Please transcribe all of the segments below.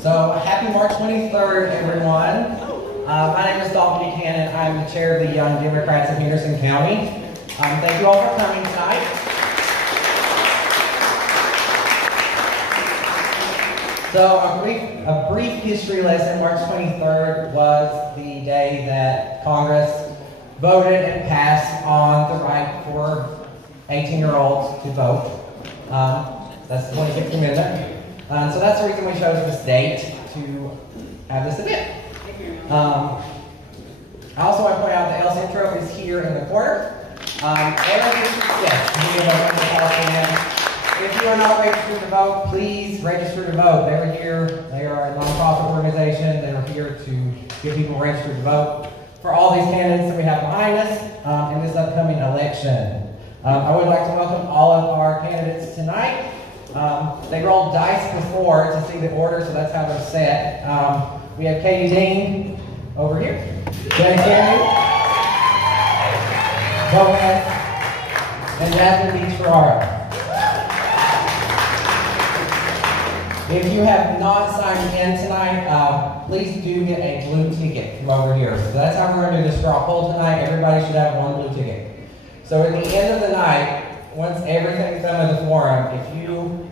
So, happy March 23rd, everyone. My name is Dalton Buchanan. I'm the chair of the Young Democrats of Henderson County. Thank you all for coming tonight. So, a brief history lesson. March 23rd was the day that Congress voted and passed on the right for 18-year-olds to vote. That's the 25th Amendment. So that's the reason we chose this date to have this event. I also want to point out that El Centro is here in the corner. If you are not registered to vote, please register to vote. They're here. They are a nonprofit organization. They're here to get people registered to vote for all these candidates that we have behind us in this upcoming election. I would like to welcome all of our candidates tonight. They rolled dice before to see the order, so that's how they're set. We have Katie Dean over here. Jenny Candy. Boaz. And Jasmine Beach Ferrara. If you have not signed in tonight, please do get a blue ticket from over here. So that's how we're going to do the straw poll tonight. Everybody should have one blue ticket. So at the end of the night, once everything's done in the forum, if you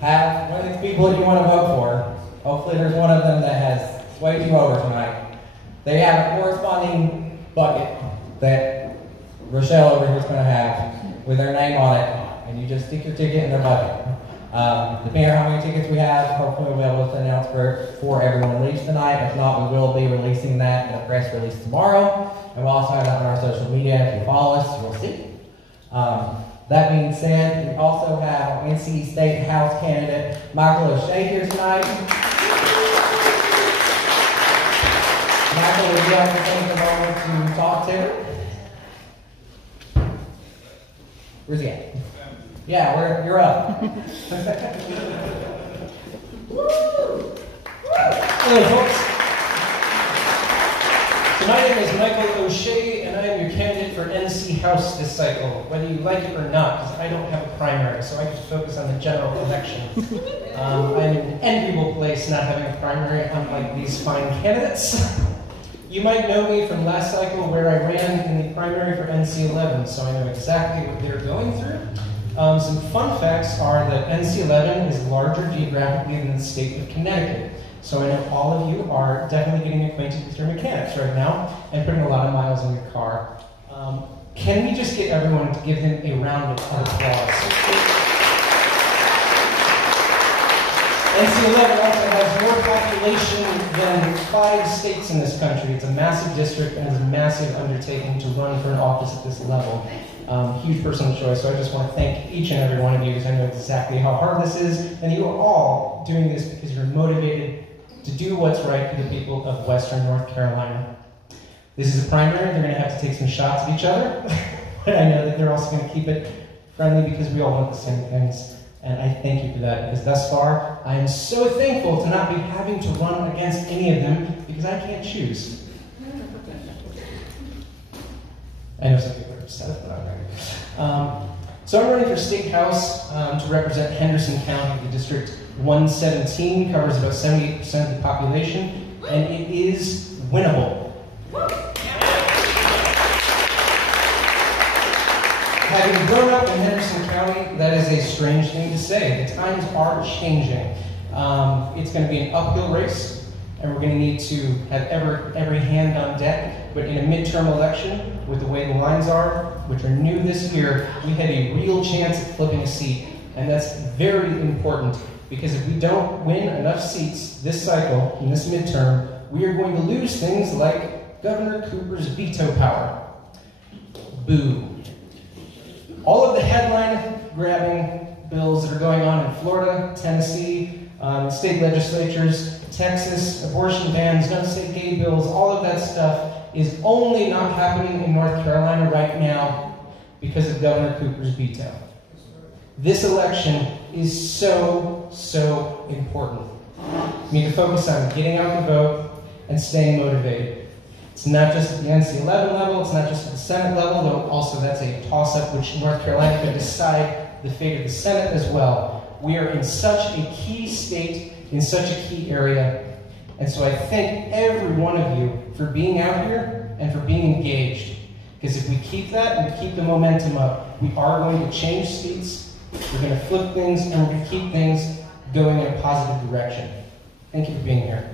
have one of these people that you want to vote for, hopefully there's one of them that has swayed you over tonight, they have a corresponding bucket that Rochelle over here is going to have with their name on it, and you just stick your ticket in their bucket. Depending on how many tickets we have, hopefully we'll be able to announce before everyone leaves tonight. If not, we will be releasing that in a press release tomorrow, and we'll also have that on our social media. If you follow us, you'll see. That being said, we also have NC State House candidate Michael O'Shea here tonight. Michael, would you like to take a moment to talk to him? Where's he at? Yeah, you're up. Hello, folks. So my name is Michael O'Shea, and I am your candidate for NC House this cycle, whether you like it or not, because I don't have a primary, so I just focus on the general election. I'm in an enviable place not having a primary, unlike these fine candidates. You might know me from last cycle where I ran in the primary for NC-11, so I know exactly what they're going through. Some fun facts are that NC-11 is larger geographically than the state of Connecticut. So I know all of you are definitely getting acquainted with your mechanics right now and putting a lot of miles in your car. Can we just get everyone to give him a round of applause? NC-11 also has more population than 5 states in this country. It's a massive district and is a massive undertaking to run for an office at this level. Huge personal choice, so I just want to thank each and every one of you because I know exactly how hard this is, and you are all doing this because you're motivated to do what's right for the people of Western North Carolina. This is a primary. They're going to have to take some shots at each other, but I know that they're also going to keep it friendly because we all want the same things, and I thank you for that because thus far, I am so thankful to not be having to run against any of them because I can't choose. I know some people are upset, but I'm ready. So I'm running for State House to represent Henderson County. The District 117 covers about 78% of the population, and it is winnable. Having grown up in Henderson County, that is a strange thing to say. The times are changing. It's going to be an uphill race, and we're going to need to have every hand on deck. But in a midterm election, with the way the lines are, which are new this year, we have a real chance at flipping a seat. And that's very important, because if we don't win enough seats this cycle, in this midterm, we are going to lose things like Governor Cooper's veto power. Boo. All of the headline-grabbing bills that are going on in Florida, Tennessee, state legislatures, Texas, abortion bans, no say gay bills, all of that stuff is only not happening in North Carolina right now because of Governor Cooper's veto. This election is so, so important. We need to focus on getting out the vote and staying motivated. It's not just at the NC-11 level, it's not just at the Senate level, though also that's a toss-up which North Carolina could decide the fate of the Senate as well. We are in such a key state in such a key area. And so I thank every one of you for being out here and for being engaged. Because if we keep that and keep the momentum up, we are going to change seats, we're going to flip things, and we're going to keep things going in a positive direction. Thank you for being here.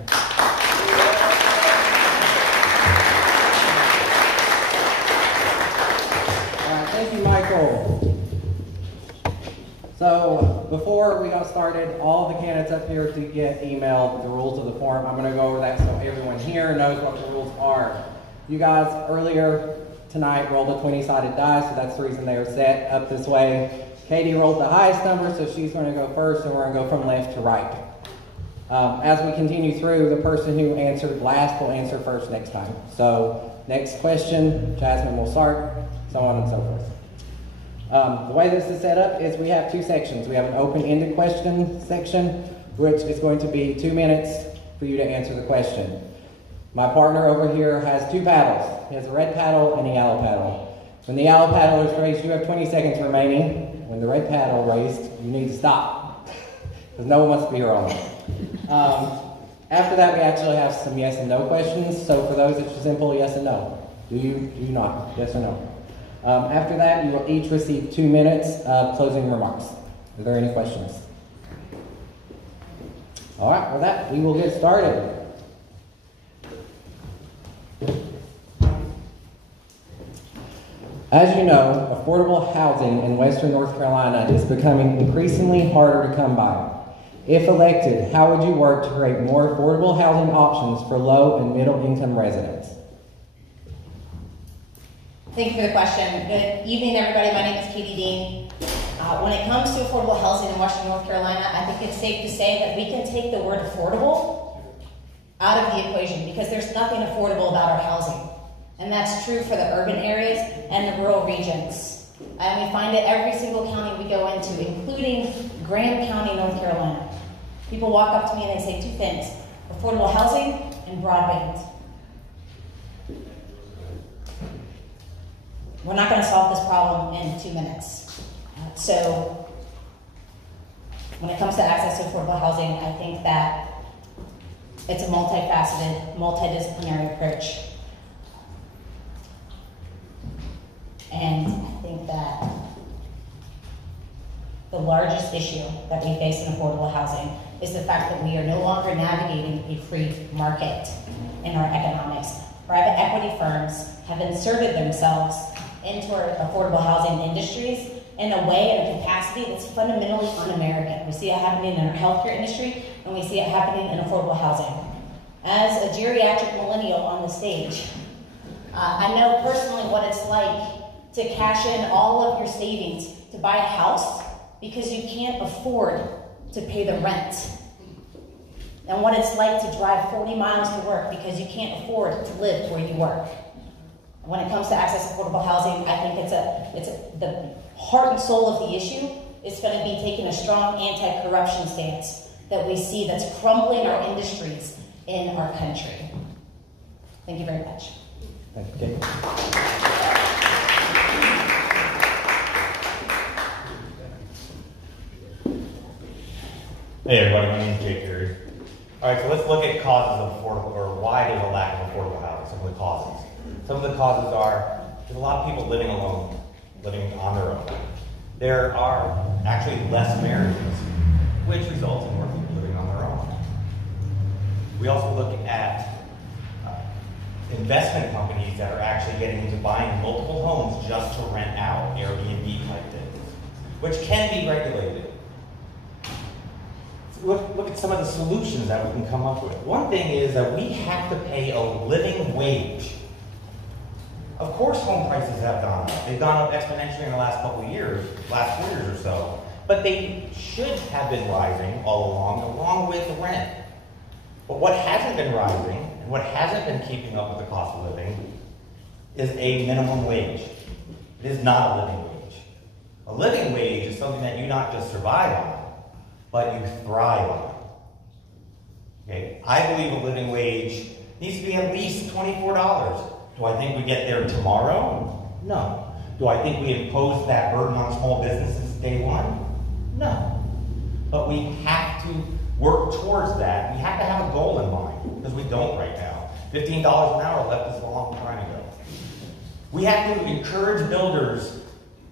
Thank you, Michael. So, before we got started, all of the candidates up here to get emailed the rules of the forum. I'm going to go over that so everyone here knows what the rules are. You guys earlier tonight rolled a 20-sided die, so that's the reason they are set up this way. Katie rolled the highest number, so she's going to go first, and we're going to go from left to right. As we continue through, the person who answered last will answer first next time. So, next question, Jasmine will start, so on and so forth. The way this is set up is we have two sections. We have an open-ended question section, which is going to be 2 minutes for you to answer the question. My partner over here has two paddles. He has a red paddle and a yellow paddle. When the yellow paddle is raised, you have 20 seconds remaining. When the red paddle raised, you need to stop, because no one wants to be here all night. After that, we actually have some yes and no questions. So for those, it's simple yes and no. Do you not? Yes or no? After that, you will each receive 2 minutes of closing remarks. Are there any questions? All right, with that, we will get started. As you know, affordable housing in Western North Carolina is becoming increasingly harder to come by. If elected, how would you work to create more affordable housing options for low and middle income residents? Thank you for the question. Good evening, everybody. My name is Katie Dean. When it comes to affordable housing in Western North Carolina, I think it's safe to say that we can take the word affordable out of the equation, because there's nothing affordable about our housing. And that's true for the urban areas and the rural regions. And we find it every single county we go into, including Graham County, North Carolina. People walk up to me and they say two things: affordable housing and broadband. We're not going to solve this problem in 2 minutes. So when it comes to access to affordable housing, I think that it's a multifaceted, multidisciplinary approach. And I think that the largest issue that we face in affordable housing is the fact that we are no longer navigating a free market in our economics. Private equity firms have inserted themselves into our affordable housing industries in a way and a capacity that's fundamentally un-American. We see it happening in our healthcare industry, and we see it happening in affordable housing. As a geriatric millennial on the stage, I know personally what it's like to cash in all of your savings to buy a house because you can't afford to pay the rent. And what it's like to drive 40 miles to work because you can't afford to live where you work. When it comes to access to affordable housing, I think the heart and soul of the issue is going to be taking a strong anti-corruption stance that we see that's crumbling our industries in our country. Thank you very much. Thank you. Hey everybody, my name is Jake Carey. Alright, so let's look at causes of affordable, or why there's a lack of affordable housing, some of the causes. Some of the causes are, there's a lot of people living alone, living on their own. There are actually less marriages, which results in more people living on their own. We also look at investment companies that are actually getting into buying multiple homes just to rent out, Airbnb type things, which can be regulated. Look at some of the solutions that we can come up with. One thing is that we have to pay a living wage. Of course home prices have gone up. They've gone up exponentially in the last couple of years, last 4 years or so. But they should have been rising all along with the rent. But what hasn't been rising, and what hasn't been keeping up with the cost of living, is a minimum wage. It is not a living wage. A living wage is something that you not just survive on, but you thrive on. Okay? I believe a living wage needs to be at least $24. Do I think we get there tomorrow? No. Do I think we impose that burden on small businesses day one? No. But we have to work towards that. We have to have a goal in mind, because we don't right now. $15 an hour left us a long time ago. We have to encourage builders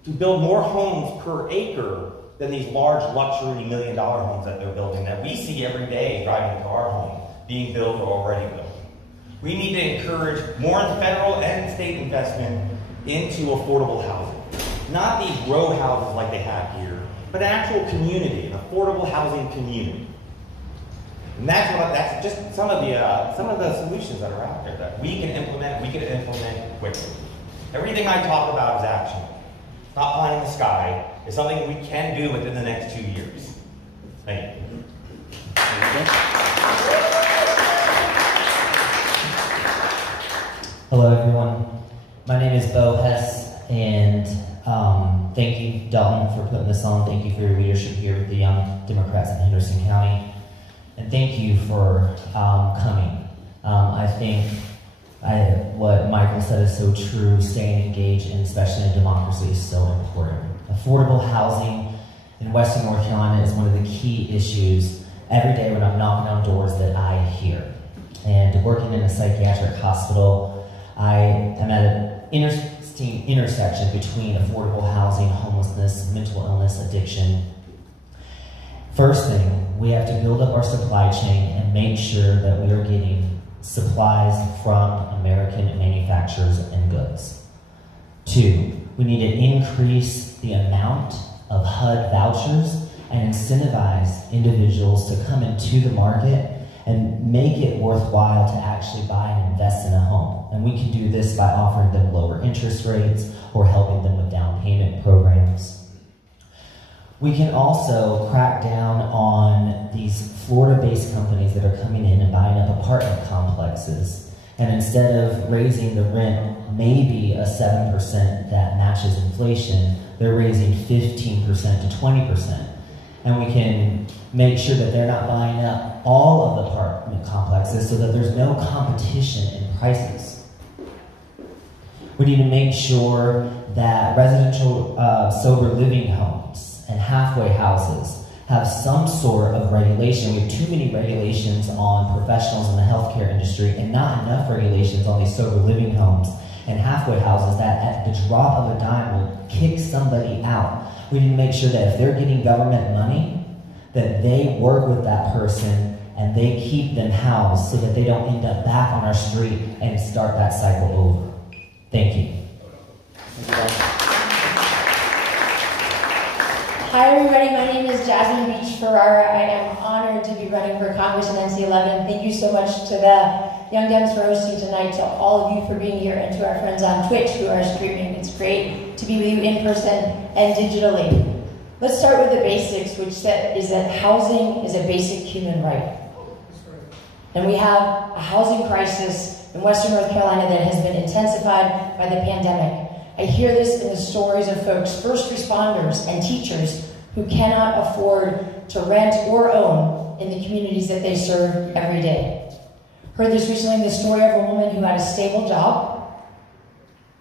to build more homes per acre than these large luxury $1 million homes that they're building that we see every day driving to our home, being built or already built. We need to encourage more federal and state investment into affordable housing. Not these row houses like they have here, but an actual community, an affordable housing community. And that's just some of the solutions that are out there that we can implement quickly. Everything I talk about is actionable. It's not pie in the sky. It's something we can do within the next 2 years. Thank you. Hello, everyone. My name is Bo Hess, and thank you, Dalton, for putting this on. Thank you for your leadership here with the Young Democrats in Henderson County. And thank you for coming. I think what Michael said is so true. Staying engaged, and especially in democracy, is so important. Affordable housing in Western North Carolina is one of the key issues every day when I'm knocking on doors that I hear. And working in a psychiatric hospital, I am at an interesting intersection between affordable housing, homelessness, mental illness, addiction. First thing, we have to build up our supply chain and make sure that we are getting supplies from American manufacturers and goods. 2, we need to increase the amount of HUD vouchers and incentivize individuals to come into the market and make it worthwhile to actually buy and invest in a home. And we can do this by offering them lower interest rates or helping them with down payment programs. We can also crack down on these Florida-based companies that are coming in and buying up apartment complexes. And instead of raising the rent maybe a 7% that matches inflation, they're raising 15% to 20%. And we can make sure that they're not buying up all of the apartment complexes so that there's no competition in prices. We need to make sure that residential sober living homes and halfway houses have some sort of regulation. We have too many regulations on professionals in the healthcare industry and not enough regulations on these sober living homes and halfway houses that at the drop of a dime will kick somebody out. We need to make sure that if they're getting government money, that they work with that person and they keep them housed so that they don't end up back on our street and start that cycle over. Thank you. Hi everybody, my name is Jasmine Beach Ferrara. I am honored to be running for Congress in NC-11. Thank you so much to the Young Dems for hosting tonight, to all of you for being here, and to our friends on Twitch who are streaming. It's great to be with you in person and digitally. Let's start with the basics, which is that housing is a basic human right. And we have a housing crisis in Western North Carolina that has been intensified by the pandemic. I hear this in the stories of folks, first responders and teachers, who cannot afford to rent or own in the communities that they serve every day. Heard this recently in the story of a woman who had a stable job.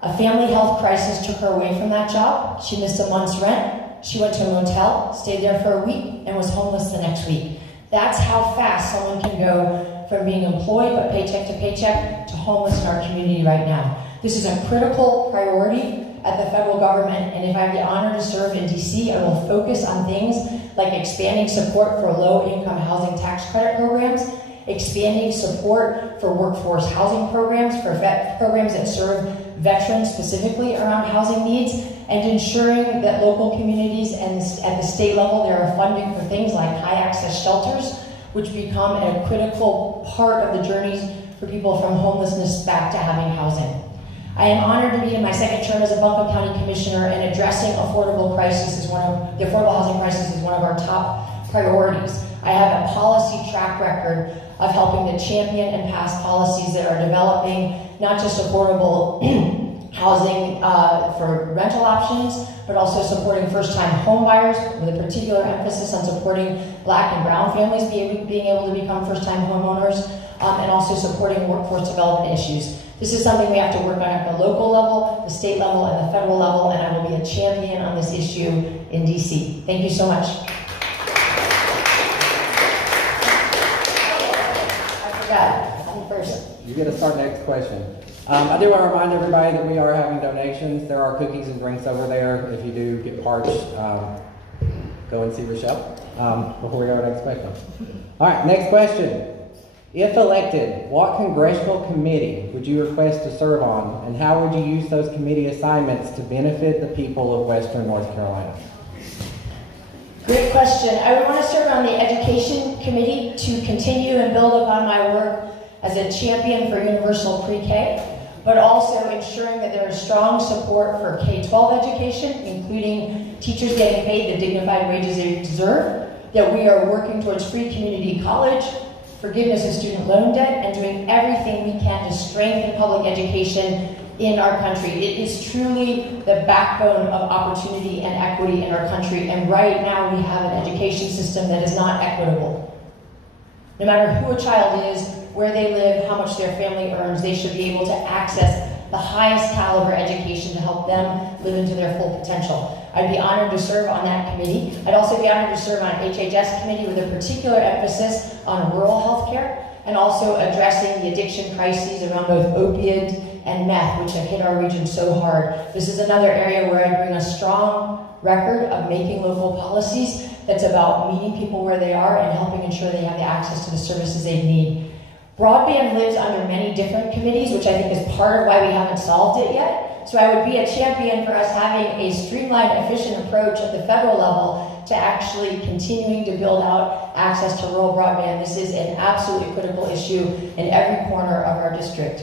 A family health crisis took her away from that job. She missed a month's rent. She went to a motel, stayed there for a week, and was homeless the next week. That's how fast someone can go from being employed but paycheck to paycheck to homeless in our community right now. This is a critical priority at the federal government, and if I have the honor to serve in DC, I will focus on things like expanding support for low-income housing tax credit programs, expanding support for workforce housing programs, for programs that serve veterans specifically around housing needs, and ensuring that local communities and at the state level there are funding for things like high-access shelters, which become a critical part of the journeys for people from homelessness back to having housing. I am honored to be in my second term as a Buncombe County Commissioner, and addressing the affordable housing crisis is one of our top priorities. I have a policy track record of helping to champion and pass policies that are developing not just affordable housing for rental options, but also supporting first-time home buyers with a particular emphasis on supporting Black and brown families being able to become first-time homeowners, and also supporting workforce development issues. This is something we have to work on at the local level, the state level, and the federal level, and I will be a champion on this issue in DC. Thank you so much. Yeah, I'm first. You get to start next question. I do want to remind everybody that we are having donations. There are cookies and drinks over there. If you do get parched, go and see Rochelle before we go to the next question. All right, next question. If elected, what congressional committee would you request to serve on, and how would you use those committee assignments to benefit the people of Western North Carolina? Great question. I would want to serve on the Education Committee to continue and build upon my work as a champion for universal pre-K, but also ensuring that there is strong support for K-12 education, including teachers getting paid the dignified wages they deserve, that we are working towards free community college, forgiveness of student loan debt, and doing everything we can to strengthen public education in our country. It is truly the backbone of opportunity and equity in our country, and right now we have an education system that is not equitable. No matter who a child is, where they live, how much their family earns, they should be able to access the highest caliber education to help them live into their full potential. I'd be honored to serve on that committee. I'd also be honored to serve on HHS committee with a particular emphasis on rural health care and also addressing the addiction crises around both opiate and meth, which have hit our region so hard. This is another area where I bring a strong record of making local policies that's about meeting people where they are and helping ensure they have the access to the services they need. Broadband lives under many different committees, which I think is part of why we haven't solved it yet. So I would be a champion for us having a streamlined, efficient approach at the federal level to actually continuing to build out access to rural broadband. This is an absolutely critical issue in every corner of our district.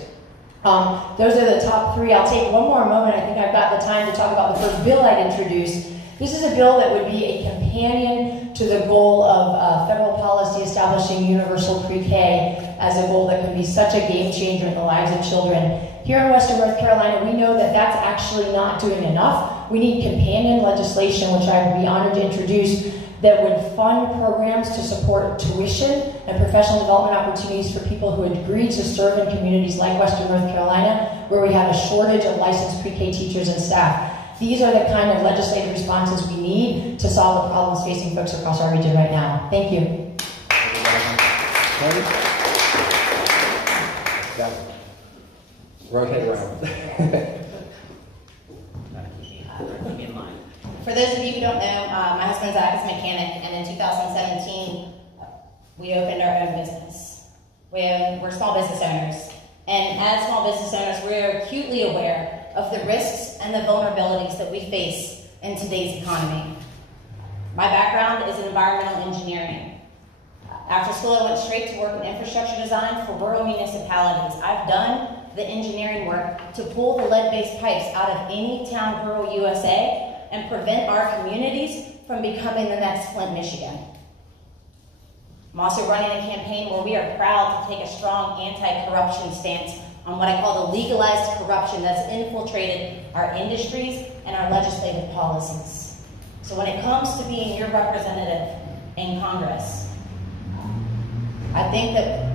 Those are the top three. I'll take one more moment. I think I've got the time to talk about the first bill I'd introduce. This is a bill that would be a companion to the goal of federal policy establishing universal pre-K as a goal that can be such a game changer in the lives of children. Here in Western North Carolina, we know that that's actually not doing enough. We need companion legislation, which I would be honored to introduce, that would fund programs to support tuition and professional development opportunities for people who agree to serve in communities like Western North Carolina, where we have a shortage of licensed pre-K teachers and staff. These are the kind of legislative responses we need to solve the problems facing folks across our region right now. Thank you. Rotate around. For those of you who don't know, my husband's Zach is a mechanic, and in 2017, we opened our own business. We're small business owners, and as small business owners, we're acutely aware of the risks and the vulnerabilities that we face in today's economy. My background is in environmental engineering. After school, I went straight to work in infrastructure design for rural municipalities. I've done the engineering work to pull the lead-based pipes out of any town, rural USA, and prevent our communities from becoming the next Flint, Michigan. I'm also running a campaign where we are proud to take a strong anti-corruption stance on what I call the legalized corruption that's infiltrated our industries and our legislative policies. So when it comes to being your representative in Congress, I think that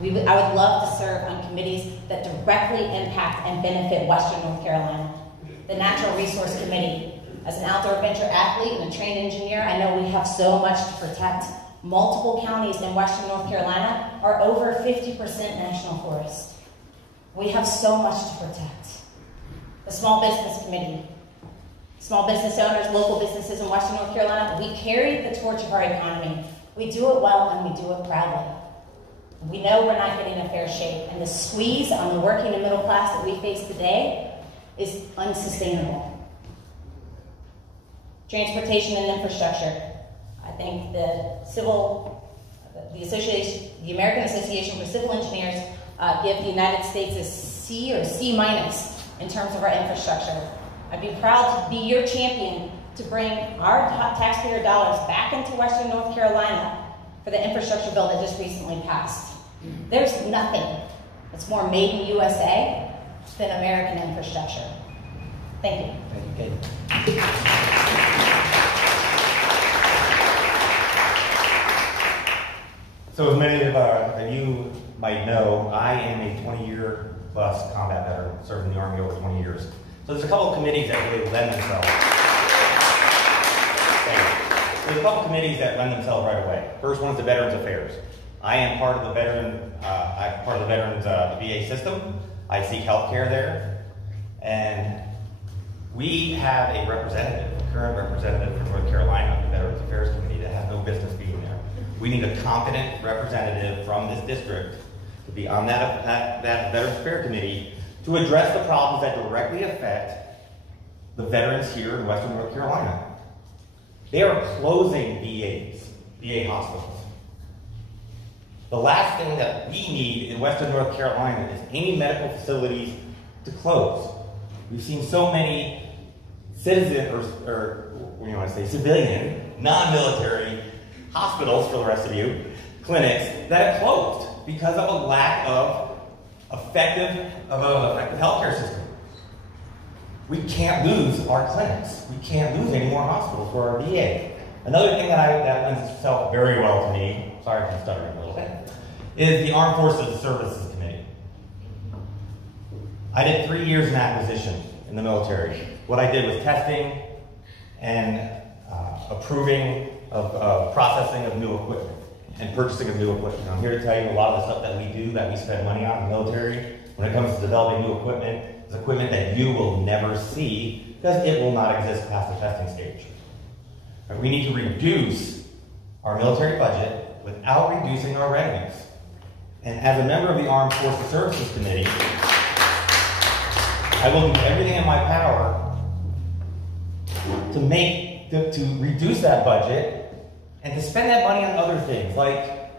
I would love to serve on committees that directly impact and benefit Western North Carolina. The Natural Resource Committee. As an outdoor adventure athlete and a trained engineer, I know we have so much to protect. Multiple counties in Western North Carolina are over 50% national forest. We have so much to protect. The Small Business Committee. Small business owners, local businesses in Western North Carolina, we carry the torch of our economy. We do it well and we do it proudly. We know we're not getting a fair shake, and the squeeze on the working and middle class that we face today is unsustainable. Transportation and infrastructure. I think the American Association for Civil Engineers give the United States a C or C- in terms of our infrastructure. I'd be proud to be your champion to bring our taxpayer dollars back into Western North Carolina for the infrastructure bill that just recently passed. There's nothing that's more made in USA than American infrastructure. Thank you. Thank you, Katie. So as many of you might know, I am a 20-year plus combat veteran, served in the Army over 20 years. So there's a couple of committees that really lend themselves. There's a couple of committees that lend themselves right away. First one's the Veterans Affairs. I am part of the I'm part of the veterans VA system. I seek health care there. And we have a representative, a current representative from North Carolina on the Veterans Affairs Committee that has no business being there. We need a competent representative from this district to be on that Veterans Affairs Committee to address the problems that directly affect the veterans here in Western North Carolina. They are closing VA hospitals. The last thing that we need in Western North Carolina is any medical facilities to close. We've seen so many citizen, or what you want to say, civilian, non-military hospitals, for the rest of you, clinics that have closed because of a lack of effective healthcare system. We can't lose our clinics. We can't lose any more hospitals for our VA. Another thing that lends itself very well to me, sorry if I'm stuttering a little bit, is the Armed Forces Services Committee. I did 3 years in acquisition in the military. What I did was testing and approving of processing of new equipment and purchasing of new equipment. I'm here to tell you a lot of the stuff that we do, that we spend money on in the military, when it comes to developing new equipment, is equipment that you will never see because it will not exist past the testing stage. We need to reduce our military budget without reducing our revenues. And as a member of the Armed Forces Services Committee, I will do everything in my power to reduce that budget and to spend that money on other things like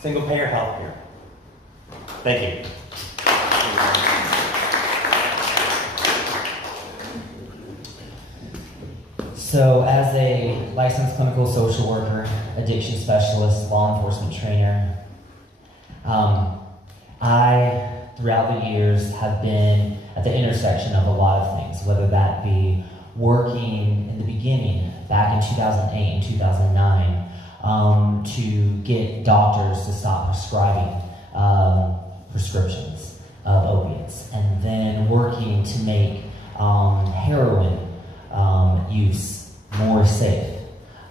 single-payer health care. Thank you. So as a licensed clinical social worker, addiction specialist, law enforcement trainer, I, throughout the years, have been at the intersection of a lot of things, whether that be working in the beginning, back in 2008 and 2009, to get doctors to stop prescribing prescriptions of opiates, and then working to make heroin use more safe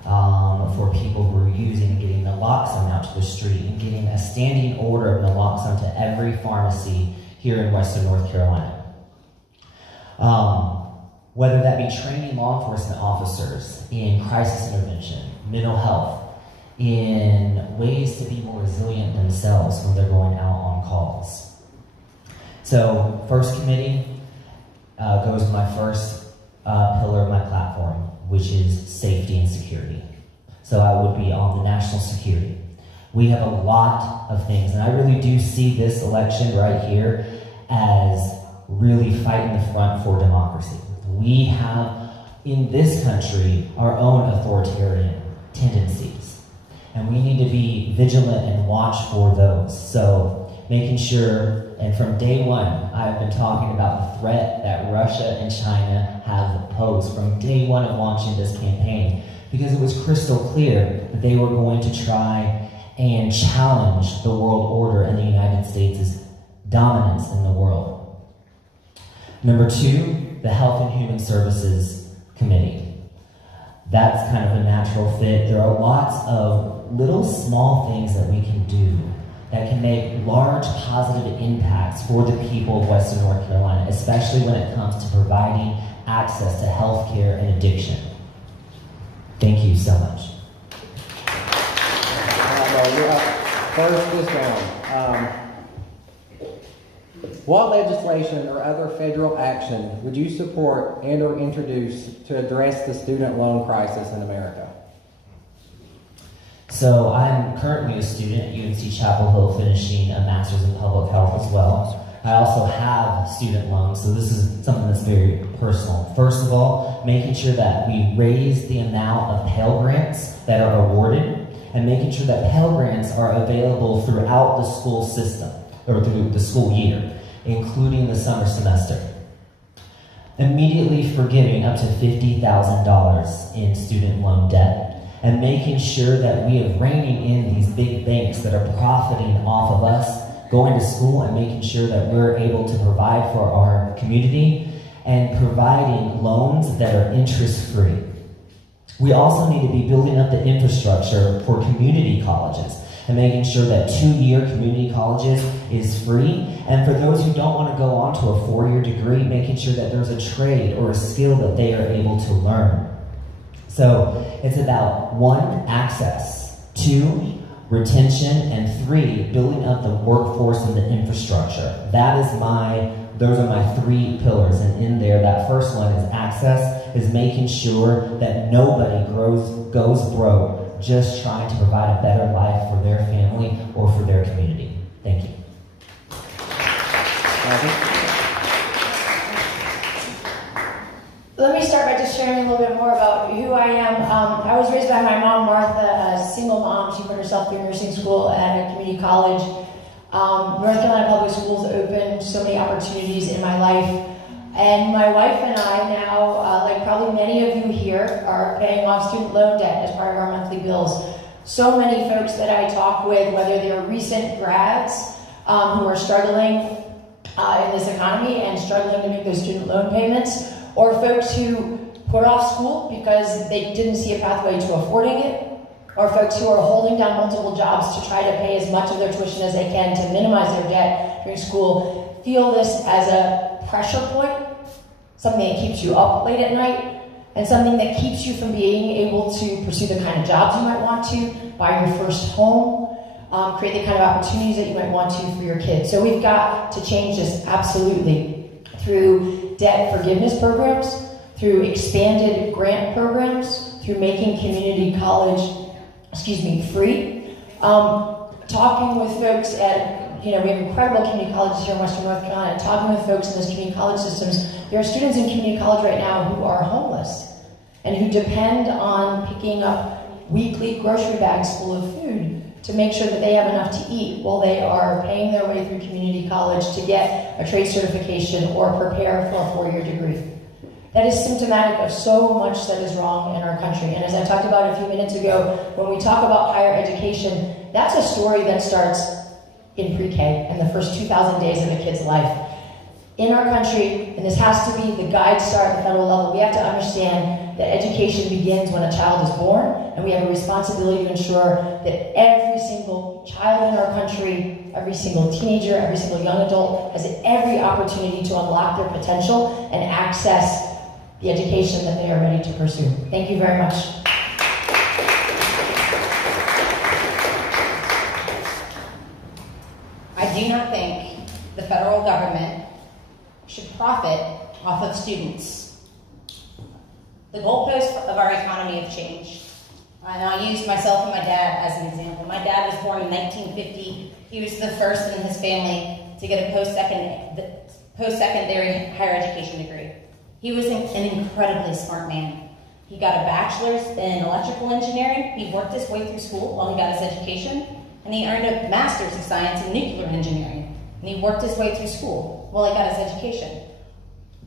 for people who are using and getting naloxone out to the street and getting a standing order of naloxone to every pharmacy here in Western North Carolina. Whether that be training law enforcement officers in crisis intervention, mental health, in ways to be more resilient themselves when they're going out on calls. So, first committee goes to my first pillar of my platform, which is safety and security. So I would be on the national security. We have a lot of things, and I really do see this election right here as really fighting the front for democracy. We have, in this country, our own authoritarian tendencies, and we need to be vigilant and watch for those. So making sure, and from day one, I've been talking about the threat that Russia and China have posed from day one of launching this campaign, because it was crystal clear that they were going to try and challenge the world order and the United States' dominance in the world. Number two, the Health and Human Services Committee. That's kind of a natural fit. There are lots of little small things that we can do that can make large positive impacts for the people of Western North Carolina, especially when it comes to providing access to health care and addiction. Thank you so much. First, this round. What legislation or other federal action would you support and or introduce to address the student loan crisis in America? So I'm currently a student at UNC Chapel Hill finishing a master's in public health as well. I also have student loans, so this is something that's very personal. First of all, making sure that we raise the amount of Pell Grants that are awarded, and making sure that Pell Grants are available throughout the school system, or through the school year, including the summer semester. Immediately forgiving up to $50,000 in student loan debt, and making sure that we are reining in these big banks that are profiting off of us going to school, and making sure that we're able to provide for our community and providing loans that are interest-free. We also need to be building up the infrastructure for community colleges and making sure that 2-year community colleges is free. And for those who don't want to go on to a 4-year degree, making sure that there's a trade or a skill that they are able to learn. So it's about 1, access, 2, retention, and 3, building up the workforce and the infrastructure. Those are my 3 pillars, and in there, that first one is access, is making sure that nobody goes broke just trying to provide a better life for their family or for their community. Thank you. Let me start by just sharing a little bit more about who I am. I was raised by my mom, Martha, a single mom. She put herself through nursing school at a community college. North Carolina Public Schools opened so many opportunities in my life. And my wife and I now, like probably many of you here, are paying off student loan debt as part of our monthly bills. So many folks that I talk with, whether they're recent grads who are struggling in this economy and struggling to make those student loan payments, or folks who put off school because they didn't see a pathway to affording it, or folks who are holding down multiple jobs to try to pay as much of their tuition as they can to minimize their debt during school, feel this as a pressure point, something that keeps you up late at night, and something that keeps you from being able to pursue the kind of jobs you might want to, buy your first home, create the kind of opportunities that you might want to for your kids. So we've got to change this absolutely through debt forgiveness programs, through expanded grant programs, through making community college free. Talking with folks at, we have incredible community colleges here in Western North Carolina, talking with folks in those community college systems. There are students in community college right now who are homeless and who depend on picking up weekly grocery bags full of food to make sure that they have enough to eat while they are paying their way through community college to get a trade certification or prepare for a 4-year degree. That is symptomatic of so much that is wrong in our country. And as I talked about a few minutes ago, when we talk about higher education, that's a story that starts in pre-K, in the first 2,000 days of a kid's life. In our country, and this has to be the guide star at the federal level, we have to understand that education begins when a child is born, and we have a responsibility to ensure that every single child in our country, every single teenager, every single young adult has every opportunity to unlock their potential and access the education that they are ready to pursue. Thank you very much. I do not think the federal government should profit off of students. The goalposts of our economy have changed. And I'll use myself and my dad as an example. My dad was born in 1950. He was the first in his family to get a post-secondary higher education degree. He was an incredibly smart man. He got a bachelor's in electrical engineering. He worked his way through school while he got his education, and he earned a master's of science in nuclear engineering. And he worked his way through school while he got his education.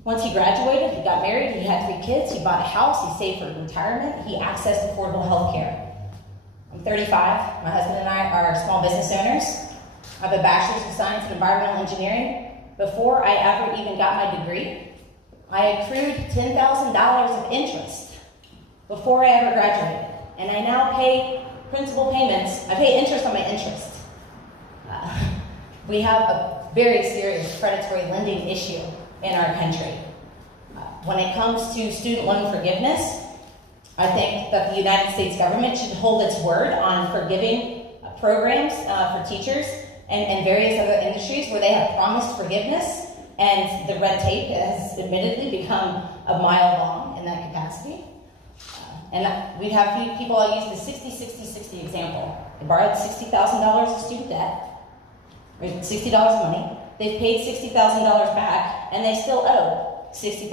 Once he graduated, he got married, he had 3 kids, he bought a house, he saved for retirement, he accessed affordable health care. I'm 35, my husband and I are small business owners. I have a bachelor's of science in environmental engineering. Before I ever even got my degree, I accrued $10,000 of interest before I ever graduated. And I now pay principal payments, I pay interest on my interest. We have a very serious predatory lending issue in our country. When it comes to student loan forgiveness, I think that the United States government should hold its word on forgiving programs for teachers and various other industries where they have promised forgiveness, and the red tape has admittedly become a mile long in that capacity. And we have people, I'll use the 60-60-60 example. They borrowed $60,000 of student debt, or $60 of money. They've paid $60,000 back, and they still owe $60,000.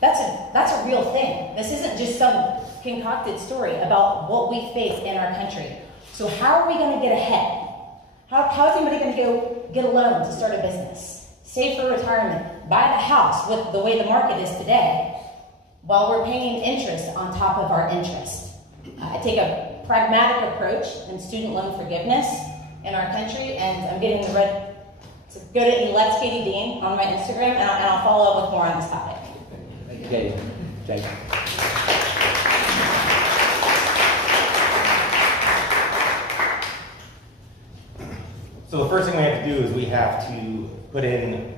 That's a real thing. This isn't just some concocted story about what we face in our country. So how are we going to get ahead? How is anybody going to go get a loan to start a business, save for retirement, buy the house with the way the market is today, while we're paying interest on top of our interest? I take a pragmatic approach in student loan forgiveness in our country, and I'm getting the red. So go to Let's Katie Dean on my Instagram, and I'll follow up with more on this topic. Thank you, Katie. Jake. So the first thing we have to do is we have to put in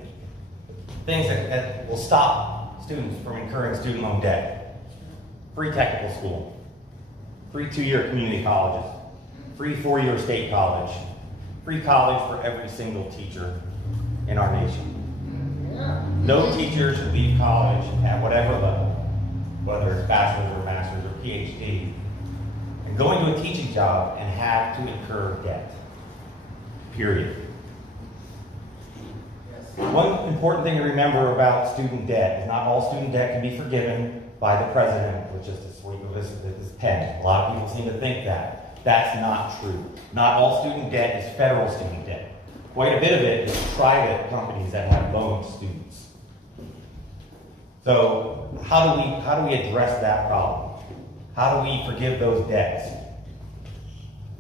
things that will stop students from incurring student loan debt. Free technical school, free 2-year community colleges, free 4-year state college, free college for every single teacher in our nation. No teacher should leave college at whatever level, whether it's bachelor's or master's or PhD, and go into a teaching job and have to incur debt. Period. One important thing to remember about student debt is not all student debt can be forgiven by the president with just a sweep of his pen. A lot of people seem to think that. That's not true. Not all student debt is federal student debt. Quite a bit of it is private companies that have loaned students. So how do we address that problem? How do we forgive those debts?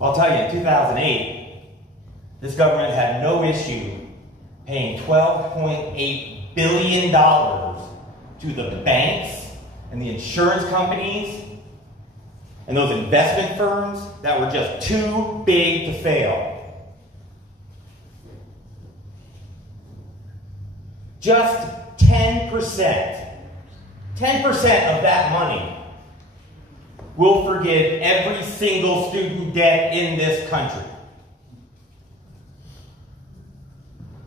I'll tell you, in 2008, this government had no issue paying $12.8 billion to the banks and the insurance companies and those investment firms that were just too big to fail. Just 10% of that money will forgive every single student debt in this country.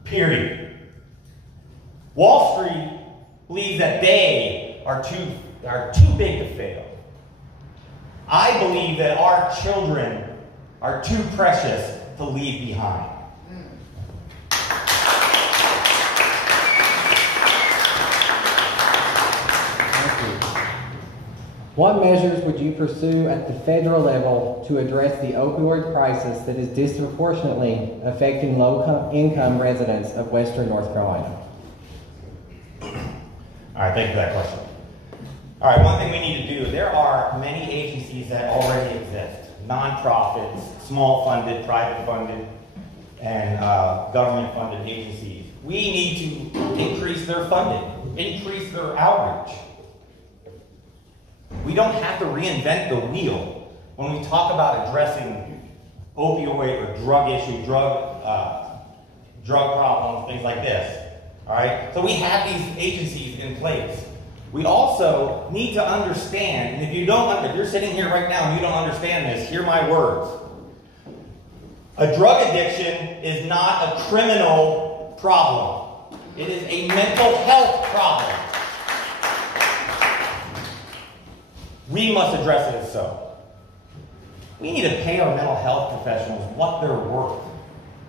Period. Wall Street believes that they are too big to fail. I believe that our children are too precious to leave behind. What measures would you pursue at the federal level to address the opioid crisis that is disproportionately affecting low-income residents of Western North Carolina? All right, thank you for that question. All right, one thing we need to do, there are many agencies that already exist. Nonprofits, small-funded, private-funded, and government-funded agencies. We need to increase their funding, increase their outreach. We don't have to reinvent the wheel when we talk about addressing opioid or drug issue, drug problems, things like this. All right? So we have these agencies in place. We also need to understand, and if you're sitting here right now and you don't understand this, hear my words. A drug addiction is not a criminal problem. It is a mental health problem. We must address it as so. We need to pay our mental health professionals what they're worth,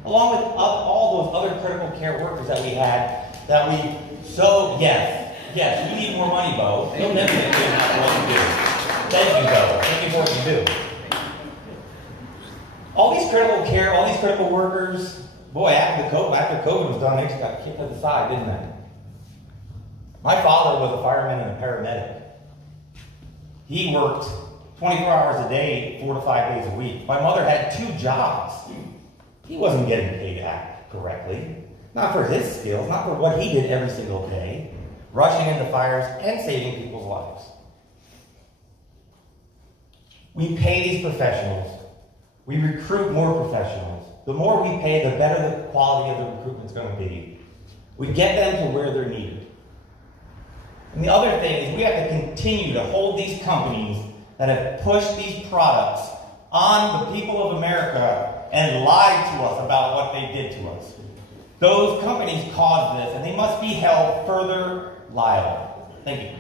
along with all those other critical care workers that we had, yes, we need more money, Bo. You'll never get what you do. Thank you, Bo. Thank you for what you do. All these critical care, all these critical workers, boy, after COVID was done, they just got kicked to the side, didn't they? My father was a fireman and a paramedic. He worked 24 hours a day, 4 to 5 days a week. My mother had 2 jobs. He wasn't getting paid correctly. Not for his skills, not for what he did every single day, rushing into fires and saving people's lives. We pay these professionals. We recruit more professionals. The more we pay, the better the quality of the recruitment is going to be. We get them to where they're needed. And the other thing is we have to continue to hold these companies that have pushed these products on the people of America and lied to us about what they did to us. Those companies caused this, and they must be held further liable. Thank you.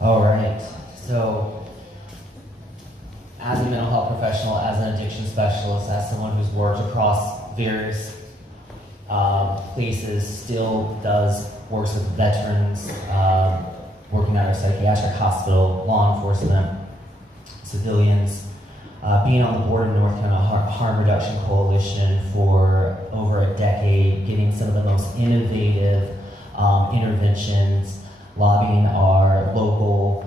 All right. So, as a mental health professional, as an addiction specialist, as someone who's worked across various places, still works with veterans, working at a psychiatric hospital, law enforcement, civilians, being on the board of North Carolina Harm Reduction Coalition for over a decade, getting some of the most innovative interventions, lobbying our local,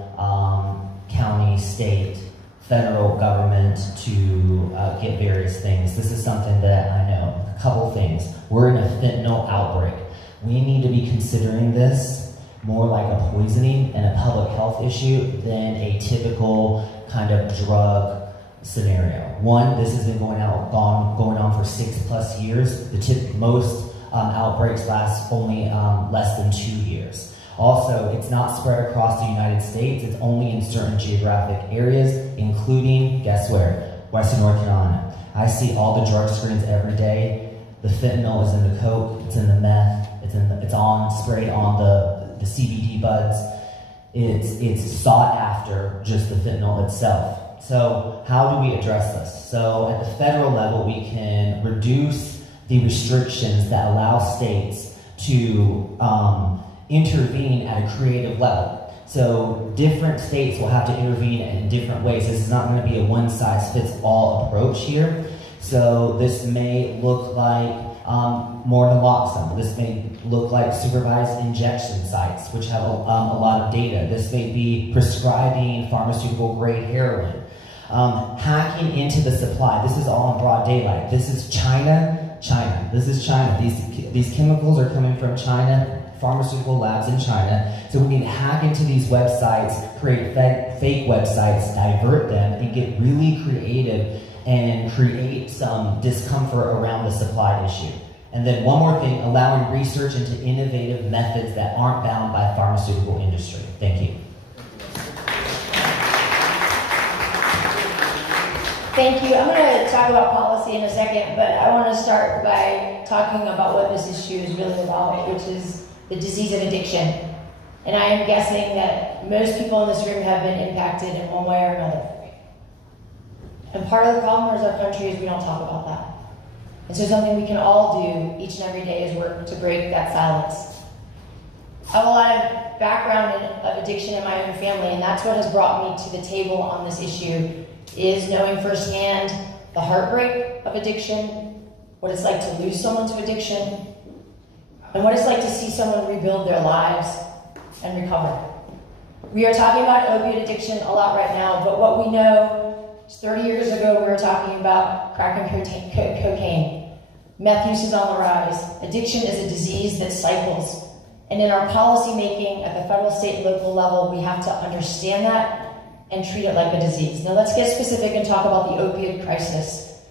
county, state, federal government to get various things. This is something that I know. A couple things. We're in a fentanyl outbreak. We need to be considering this more like a poisoning and a public health issue than a typical kind of drug scenario. One, this has been going on for 6+ years. Most outbreaks last only less than 2 years. Also, it's not spread across the United States. It's only in certain geographic areas, including, guess where? Western North Carolina. I see all the drug screens every day. The fentanyl is in the coke, it's in the meth, it's sprayed on the CBD buds. It's sought after, just the fentanyl itself. So how do we address this? So at the federal level, we can reduce the restrictions that allow states to intervene at a creative level. So different states will have to intervene in different ways. This is not going to be a one-size-fits-all approach here. So this may look like more naloxone. This may look like supervised injection sites, which have a lot of data. This may be prescribing pharmaceutical-grade heroin. Hacking into the supply. This is all in broad daylight. This is China. This is China. These chemicals are coming from China, pharmaceutical labs in China. So we need to hack into these websites, create fake websites, divert them, and get really creative and create some discomfort around the supply issue. And then one more thing, allowing research into innovative methods that aren't bound by pharmaceutical industry. Thank you. Thank you. I'm going to talk about policy in a second, but I want to start by talking about what this issue is really about, which is the disease of addiction. And I am guessing that most people in this room have been impacted in one way or another. And part of the problem as our country is we don't talk about that. And so something we can all do each and every day is work to break that silence. I have a lot of background of addiction in my own family, and that's what has brought me to the table on this issue, is knowing firsthand the heartbreak of addiction, what it's like to lose someone to addiction, and what it's like to see someone rebuild their lives and recover. We are talking about opiate addiction a lot right now, but what we know is 30 years ago we were talking about crack and cocaine. Meth use is on the rise. Addiction is a disease that cycles. And in our policy making at the federal, state, and local level, we have to understand that and treat it like a disease. Now let's get specific and talk about the opioid crisis.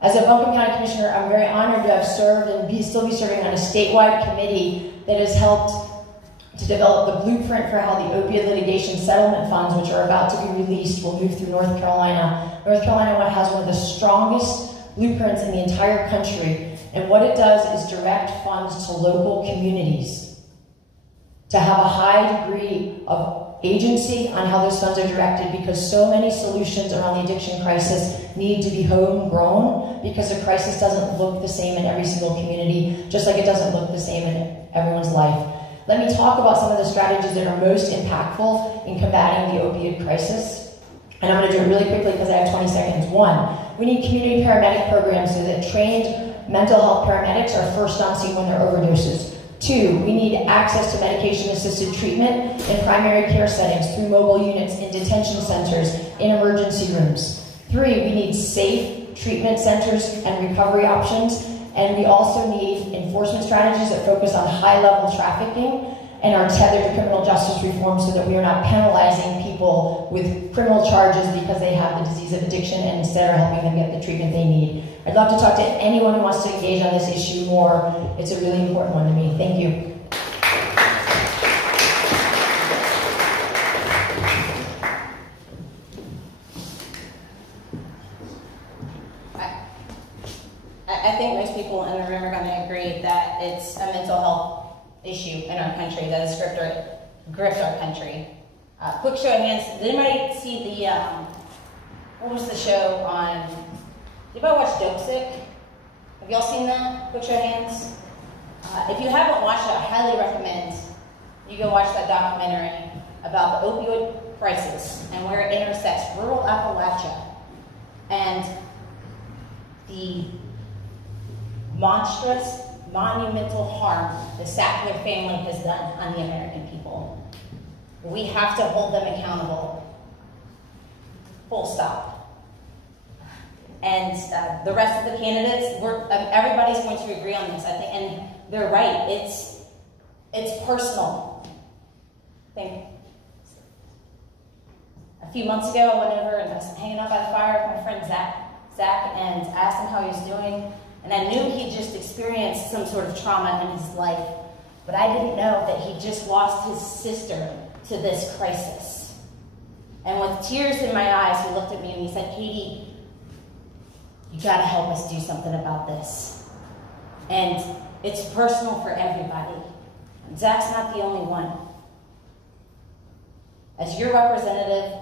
As a Buncombe County Commissioner, I'm very honored to have served and still be serving on a statewide committee that has helped to develop the blueprint for how the opioid litigation settlement funds, which are about to be released, will move through North Carolina. North Carolina has one of the strongest blueprints in the entire country, and what it does is direct funds to local communities to have a high degree of agency on how those funds are directed, because so many solutions around the addiction crisis need to be homegrown, because the crisis doesn't look the same in every single community, just like it doesn't look the same in everyone's life. Let me talk about some of the strategies that are most impactful in combating the opioid crisis. And I'm going to do it really quickly because I have 20 seconds. One, we need community paramedic programs so that trained mental health paramedics are first on scene when there are overdoses. Two, we need access to medication-assisted treatment in primary care settings through mobile units in detention centers, in emergency rooms. Three, we need safe treatment centers and recovery options. And we also need enforcement strategies that focus on high-level trafficking and are tethered to criminal justice reform so that we are not penalizing people with criminal charges because they have the disease of addiction and instead are helping them get the treatment they need. I'd love to talk to anyone who wants to engage on this issue more. It's a really important one to me. Thank you. I think most people in the room are going to agree that it's a mental health issue in our country that has gripped our country. Quick show of hands. Did anybody see the, what was the show on, did anybody watch Dope Sick? Have y'all seen that? Quick show of hands. If you haven't watched it, I highly recommend you go watch that documentary about the opioid crisis and where it intersects rural Appalachia and the monstrous, monumental harm the Sackler family has done on the American people. We have to hold them accountable. Full stop. And the rest of the candidates, everybody's going to agree on this, I think, and they're right. It's personal. think a few months ago, I went over and I was hanging out by the fire with my friend Zach, and I asked him how he was doing. And I knew he just experienced some sort of trauma in his life, but I didn't know that he just lost his sister to this crisis. And with tears in my eyes, he looked at me and he said, Katie, you gotta help us do something about this. And it's personal for everybody. And Zach's not the only one. As your representative,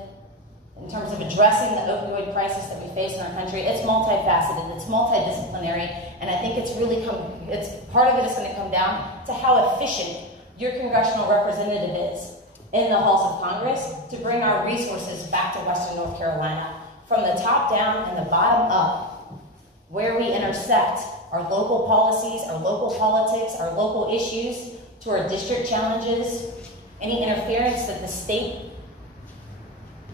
in terms of addressing the opioid crisis that we face in our country, it's multifaceted, it's multidisciplinary, and I think part of it is going to come down to how efficient your congressional representative is in the halls of Congress to bring our resources back to Western North Carolina, from the top down and the bottom up, where we intersect our local policies, our local politics, our local issues, to our district challenges, any interference that the state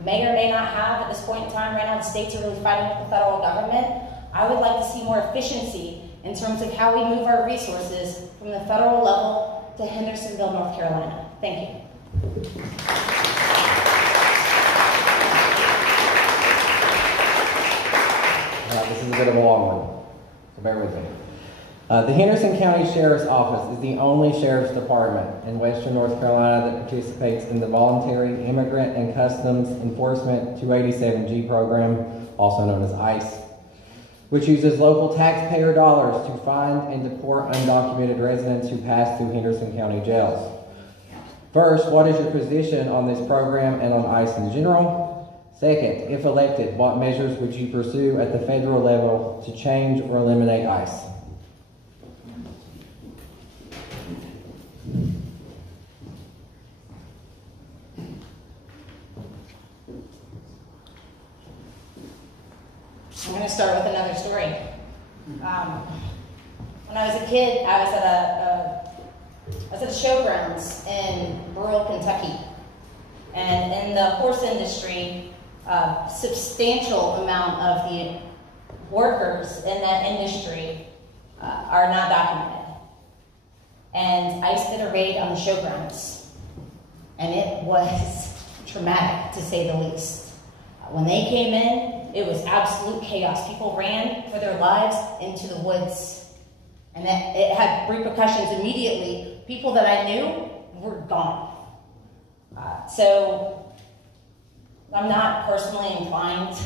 may or may not have at this point in time. Right now, the states are really fighting with the federal government. I would like to see more efficiency in terms of how we move our resources from the federal level to Hendersonville, North Carolina. Thank you. This is a bit of a long one, so bear with me. The Henderson County Sheriff's Office is the only sheriff's department in Western North Carolina that participates in the Voluntary Immigrant and Customs Enforcement 287G program, also known as ICE, which uses local taxpayer dollars to find and deport undocumented residents who pass through Henderson County jails. First, what is your position on this program and on ICE in general? Second, if elected, what measures would you pursue at the federal level to change or eliminate ICE? I'm going to start with another story. When I was a kid, I was at a showgrounds in rural Kentucky. And in the horse industry, a substantial amount of the workers in that industry are not documented. And ICE did a raid on the showgrounds. And it was traumatic, to say the least. When they came in, it was absolute chaos. People ran for their lives into the woods. And it had repercussions immediately. People that I knew were gone. So I'm not personally inclined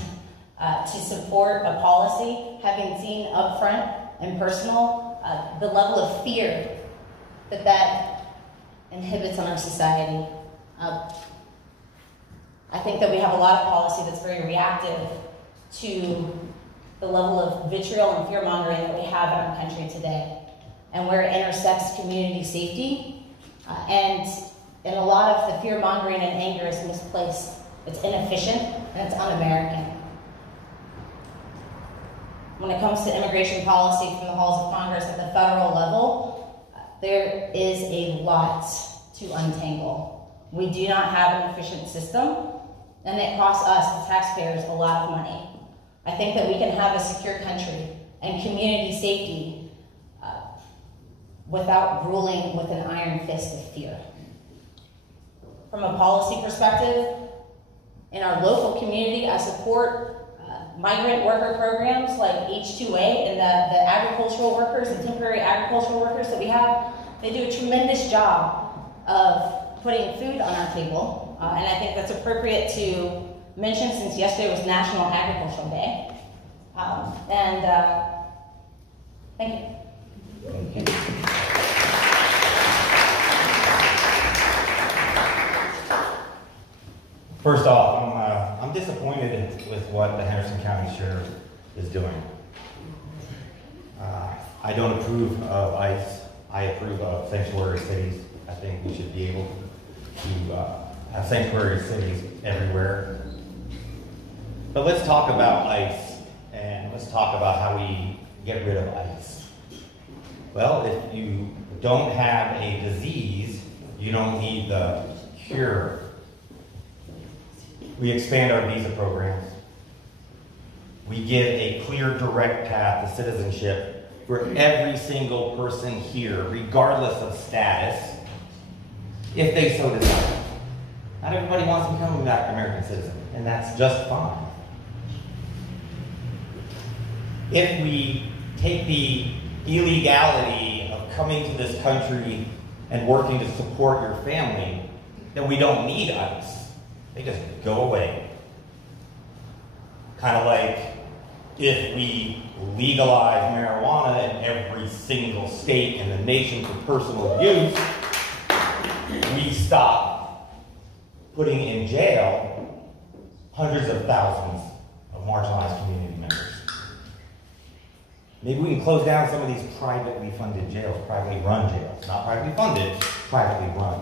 to support a policy, having seen upfront and personal the level of fear that inhibits on our society. I think that we have a lot of policy that's very reactive to the level of vitriol and fear-mongering that we have in our country today, and where it intersects community safety, and a lot of the fear-mongering and anger is misplaced. It's inefficient, and it's un-American. When it comes to immigration policy from the halls of Congress at the federal level, there is a lot to untangle. We do not have an efficient system, and it costs us, the taxpayers, a lot of money. I think that we can have a secure country and community safety without ruling with an iron fist of fear. From a policy perspective, in our local community, I support migrant worker programs like H-2A and the agricultural workers, the temporary agricultural workers that we have. They do a tremendous job of putting food on our table, and I think that's appropriate to mention since yesterday was National Agricultural Day. Thank you. First off, I'm disappointed with what the Henderson County Sheriff is doing. I don't approve of ICE. I approve of sanctuary cities. I think we should be able to have sanctuary cities everywhere. But let's talk about ICE, and let's talk about how we get rid of ICE. Well, if you don't have a disease, you don't need the cure. We expand our visa programs. We give a clear, direct path to citizenship for every single person here, regardless of status, if they so desire. Not everybody wants to become an American citizen, and that's just fine. If we take the illegality of coming to this country and working to support your family, then we don't need ICE. They just go away. Kind of like if we legalize marijuana in every single state in the nation for personal use, we stop putting in jail hundreds of thousands of marginalized community members. Maybe we can close down some of these privately funded jails, privately run jails. Not privately funded, privately run.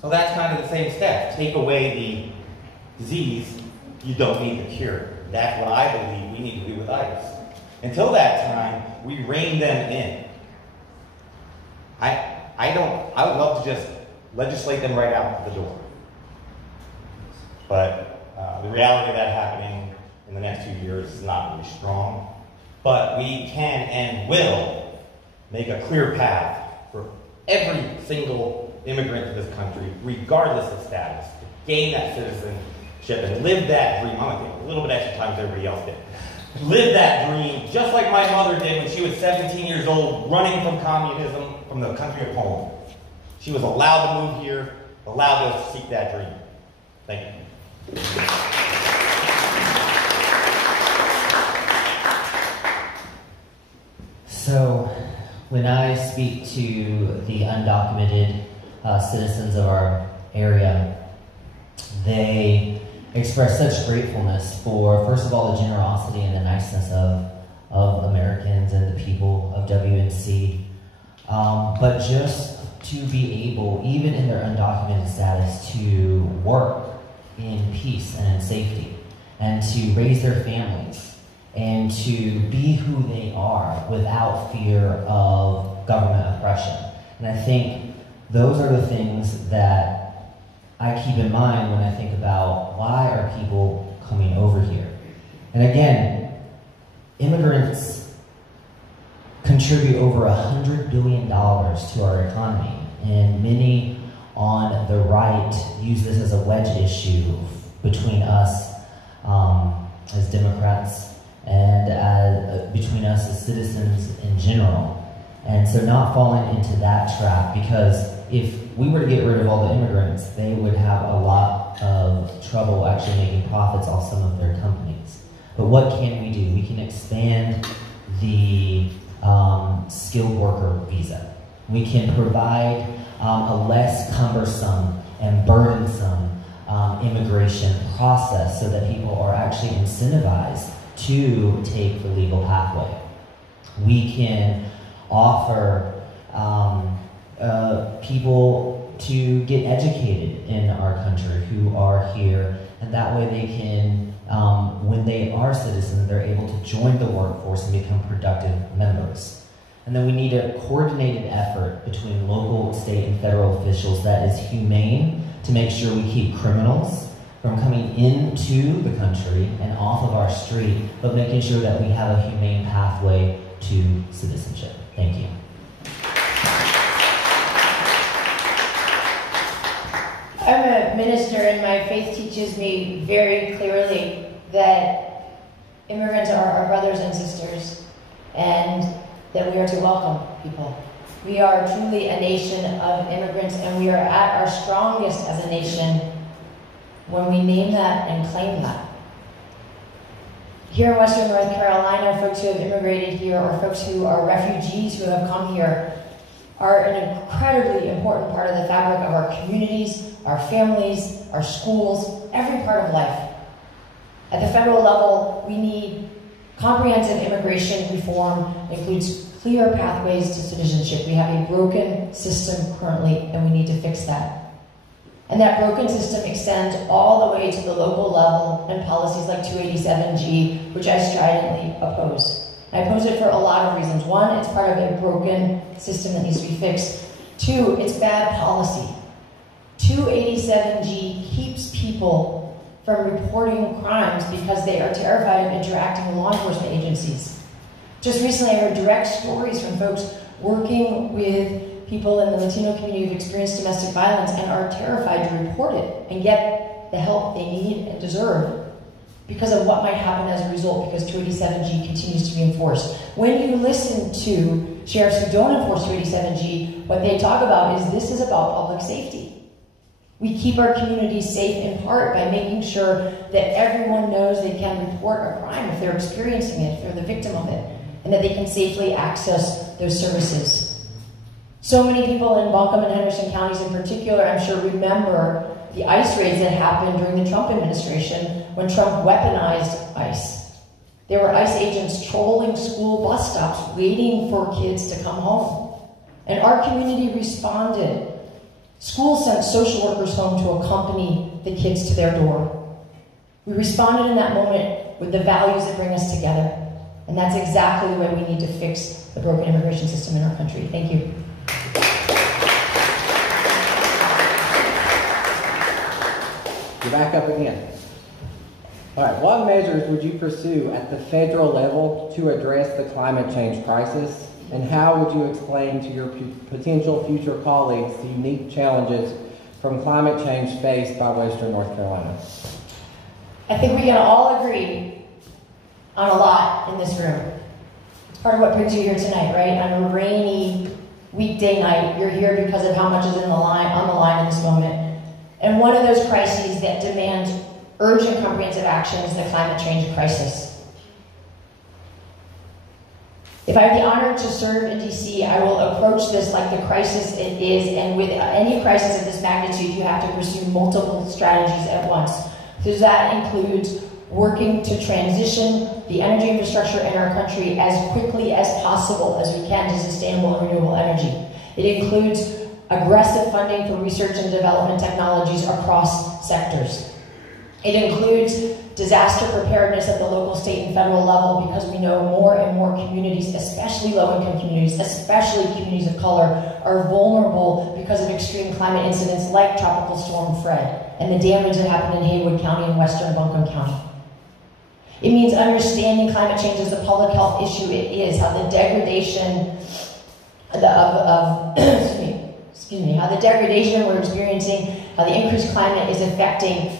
So that's kind of the same step. Take away the disease, you don't need the cure. That's what I believe we need to do with ICE. Until that time, we rein them in. I would love to just legislate them right out the door. But the reality of that happening in the next 2 years is not really strong. But we can and will make a clear path for every single immigrant to this country, regardless of status, to gain that citizenship and live that dream. I'm going to take a little bit extra time than everybody else did. Live that dream just like my mother did when she was 17 years old, running from communism from the country of Poland. She was allowed to move here, allowed to seek that dream. Thank you. So, when I speak to the undocumented citizens of our area, they express such gratefulness for, first of all, the generosity and the niceness of Americans and the people of WNC, but just to be able, even in their undocumented status, to work in peace and in safety, and to raise their families, and to be who they are without fear of government oppression. And I think those are the things that I keep in mind when I think about why are people coming over here. And again, immigrants contribute over $100 billion to our economy, and many on the right use this as a wedge issue between us as Democrats and between us as citizens in general. And so not falling into that trap, because if we were to get rid of all the immigrants, they would have a lot of trouble actually making profits off some of their companies. But what can we do? We can expand the skilled worker visa. We can provide a less cumbersome and burdensome immigration process so that people are actually incentivized to take the legal pathway. We can offer people to get educated in our country who are here, and that way they can, when they are citizens, they're able to join the workforce and become productive members. And then we need a coordinated effort between local, state, and federal officials that is humane to make sure we keep criminals from coming into the country and off of our street, but making sure that we have a humane pathway to citizenship. Thank you. I'm a minister, and my faith teaches me very clearly that immigrants are our brothers and sisters, and that we are to welcome people. We are truly a nation of immigrants, and we are at our strongest as a nation when we name that and claim that. Here in Western North Carolina, folks who have immigrated here, or folks who are refugees who have come here, are an incredibly important part of the fabric of our communities, our families, our schools, every part of life. At the federal level, we need comprehensive immigration reform that includes clear pathways to citizenship. We have a broken system currently, and we need to fix that. And that broken system extends all the way to the local level and policies like 287G, which I stridently oppose. I oppose it for a lot of reasons. One, it's part of a broken system that needs to be fixed. Two, it's bad policy. 287G keeps people from reporting crimes because they are terrified of interacting with law enforcement agencies. Just recently, I heard direct stories from folks working with people in the Latino community who've experienced domestic violence and are terrified to report it and get the help they need and deserve because of what might happen as a result, because 287G continues to be enforced. When you listen to sheriffs who don't enforce 287G, what they talk about is this is about public safety. We keep our communities safe in part by making sure that everyone knows they can report a crime if they're experiencing it, if they're the victim of it, and that they can safely access those services. So many people in Buncombe and Henderson counties in particular, I'm sure, remember the ICE raids that happened during the Trump administration when Trump weaponized ICE. There were ICE agents trolling school bus stops waiting for kids to come home. And our community responded. Schools sent social workers home to accompany the kids to their door. We responded in that moment with the values that bring us together. And that's exactly the way we need to fix the broken immigration system in our country. Thank you. You're back up again. All right, what measures would you pursue at the federal level to address the climate change crisis? And how would you explain to your potential future colleagues the unique challenges from climate change faced by Western North Carolina? I think we can all agree on a lot in this room. It's part of what brings you here tonight, right? On a rainy weekday night, you're here because of how much is on the line in this moment. And one of those crises that demands urgent comprehensive action is the climate change crisis. If I have the honor to serve in DC, I will approach this like the crisis it is, and with any crisis of this magnitude, you have to pursue multiple strategies at once. So that includes working to transition the energy infrastructure in our country as quickly as possible as we can to sustainable and renewable energy. It includes aggressive funding for research and development technologies across sectors. It includes disaster preparedness at the local, state, and federal level, because we know more and more communities, especially low-income communities, especially communities of color, are vulnerable because of extreme climate incidents like Tropical Storm Fred and the damage that happened in Haywood County and western Buncombe County. It means understanding climate change as a public health issue it is, how the degradation how the degradation we're experiencing, how the increased climate is affecting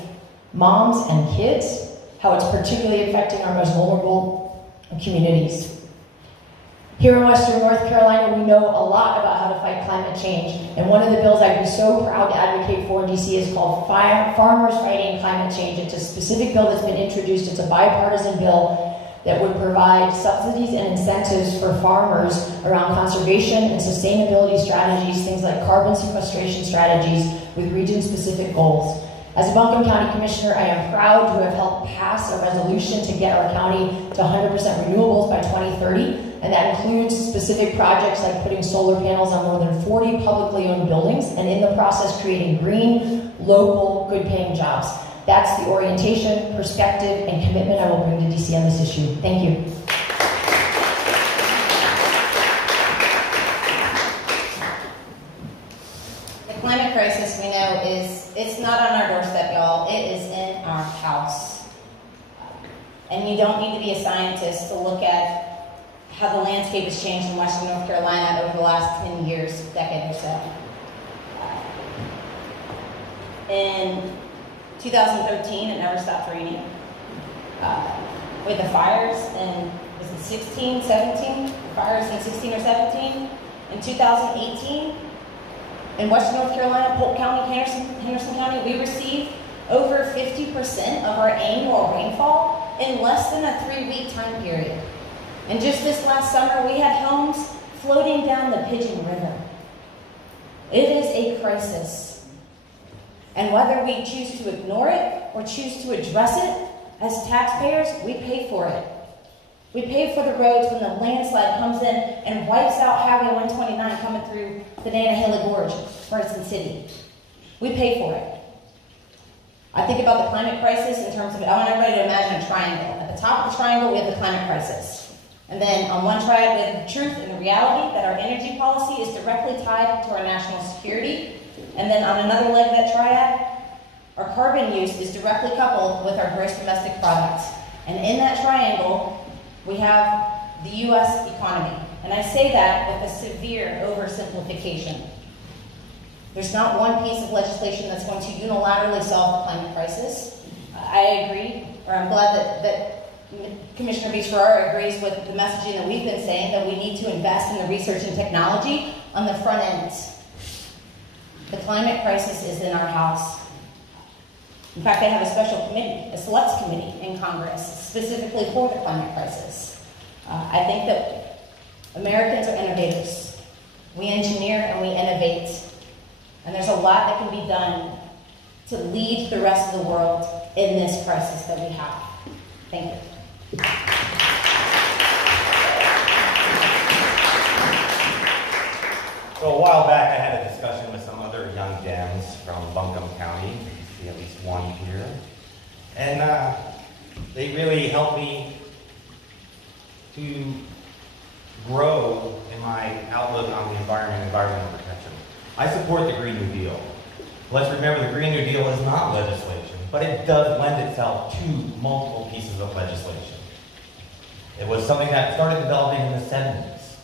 moms and kids, how it's particularly affecting our most vulnerable communities. Here in Western North Carolina, we know a lot about how to fight climate change, and one of the bills I'd be so proud to advocate for in DC is called Farmers Fighting Climate Change. It's a specific bill that's been introduced. It's a bipartisan bill that would provide subsidies and incentives for farmers around conservation and sustainability strategies, things like carbon sequestration strategies with region-specific goals. As a Buncombe County Commissioner, I am proud to have helped pass a resolution to get our county to 100% renewables by 2030, and that includes specific projects like putting solar panels on more than 40 publicly owned buildings, and in the process creating green, local, good-paying jobs. That's the orientation, perspective, and commitment I will bring to DC on this issue. Thank you. The climate crisis, we know, it's not on our doorstep, y'all. It is in our house. And you don't need to be a scientist to look at how the landscape has changed in Western North Carolina over the last 10 years, decade or so. In 2013, it never stopped raining. With the fires in, was it 16, 17? Fires in 16 or 17. In 2018, in Western North Carolina, Polk County, Henderson County, we received over 50% of our annual rainfall in less than a 3-week time period. And just this last summer, we had homes floating down the Pigeon River. It is a crisis. And whether we choose to ignore it or choose to address it, as taxpayers, we pay for it. We pay for the roads when the landslide comes in and wipes out Highway 129 coming through the Nantahala Gorge, Ferguson City. We pay for it. I think about the climate crisis in terms of, I want everybody to imagine a triangle. At the top of the triangle, we have the climate crisis. And then on one triad, we have the truth and the reality that our energy policy is directly tied to our national security. And then on another leg of that triad, our carbon use is directly coupled with our gross domestic product. And in that triangle, we have the U.S. economy. And I say that with a severe oversimplification. There's not one piece of legislation that's going to unilaterally solve the climate crisis. I agree, or I'm glad that Commissioner Beach-Ferrara agrees with the messaging that we've been saying, that we need to invest in the research and technology on the front end. The climate crisis is in our House. In fact, they have a special committee, a selects committee in Congress, specifically for the climate crisis. I think that Americans are innovators. We engineer and we innovate. And there's a lot that can be done to lead the rest of the world in this crisis that we have. Thank you. So a while back, I had a discussion with some other young Dems from Buncombe County. You see at least one here. And they really helped me to grow in my outlook on the environment, environmental protection. I support the Green New Deal. Let's remember the Green New Deal is not legislation, but it does lend itself to multiple pieces of legislation. It was something that started developing in the 70s.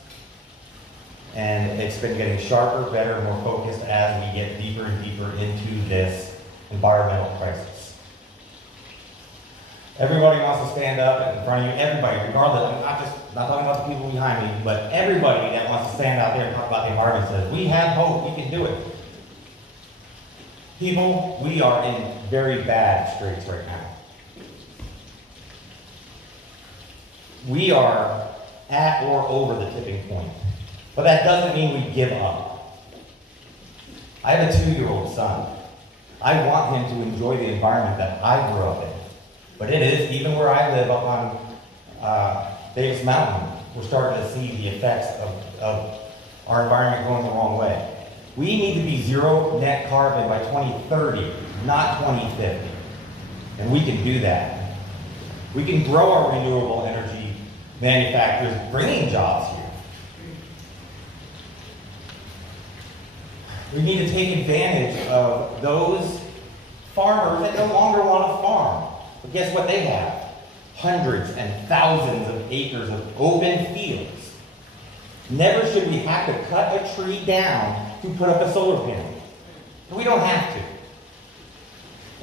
And it's been getting sharper, better, more focused as we get deeper and deeper into this environmental crisis. Everybody wants to stand up in front of you, everybody, regardless, I'm not talking about the people behind me, but everybody that wants to stand out there and talk about the environment says, we have hope, we can do it. People, we are in very bad straits right now. We are at or over the tipping point. But that doesn't mean we give up. I have a 2-year-old son. I want him to enjoy the environment that I grew up in. But it is, even where I live up on Davis Mountain, we're starting to see the effects of our environment going the wrong way. We need to be zero net carbon by 2030, not 2050. And we can do that. We can grow our renewable energy manufacturers, bringing jobs here. We need to take advantage of those farmers that no longer want to farm. But guess what they have? Hundreds and thousands of acres of open fields. Never should we have to cut a tree down to put up a solar panel. We don't have to.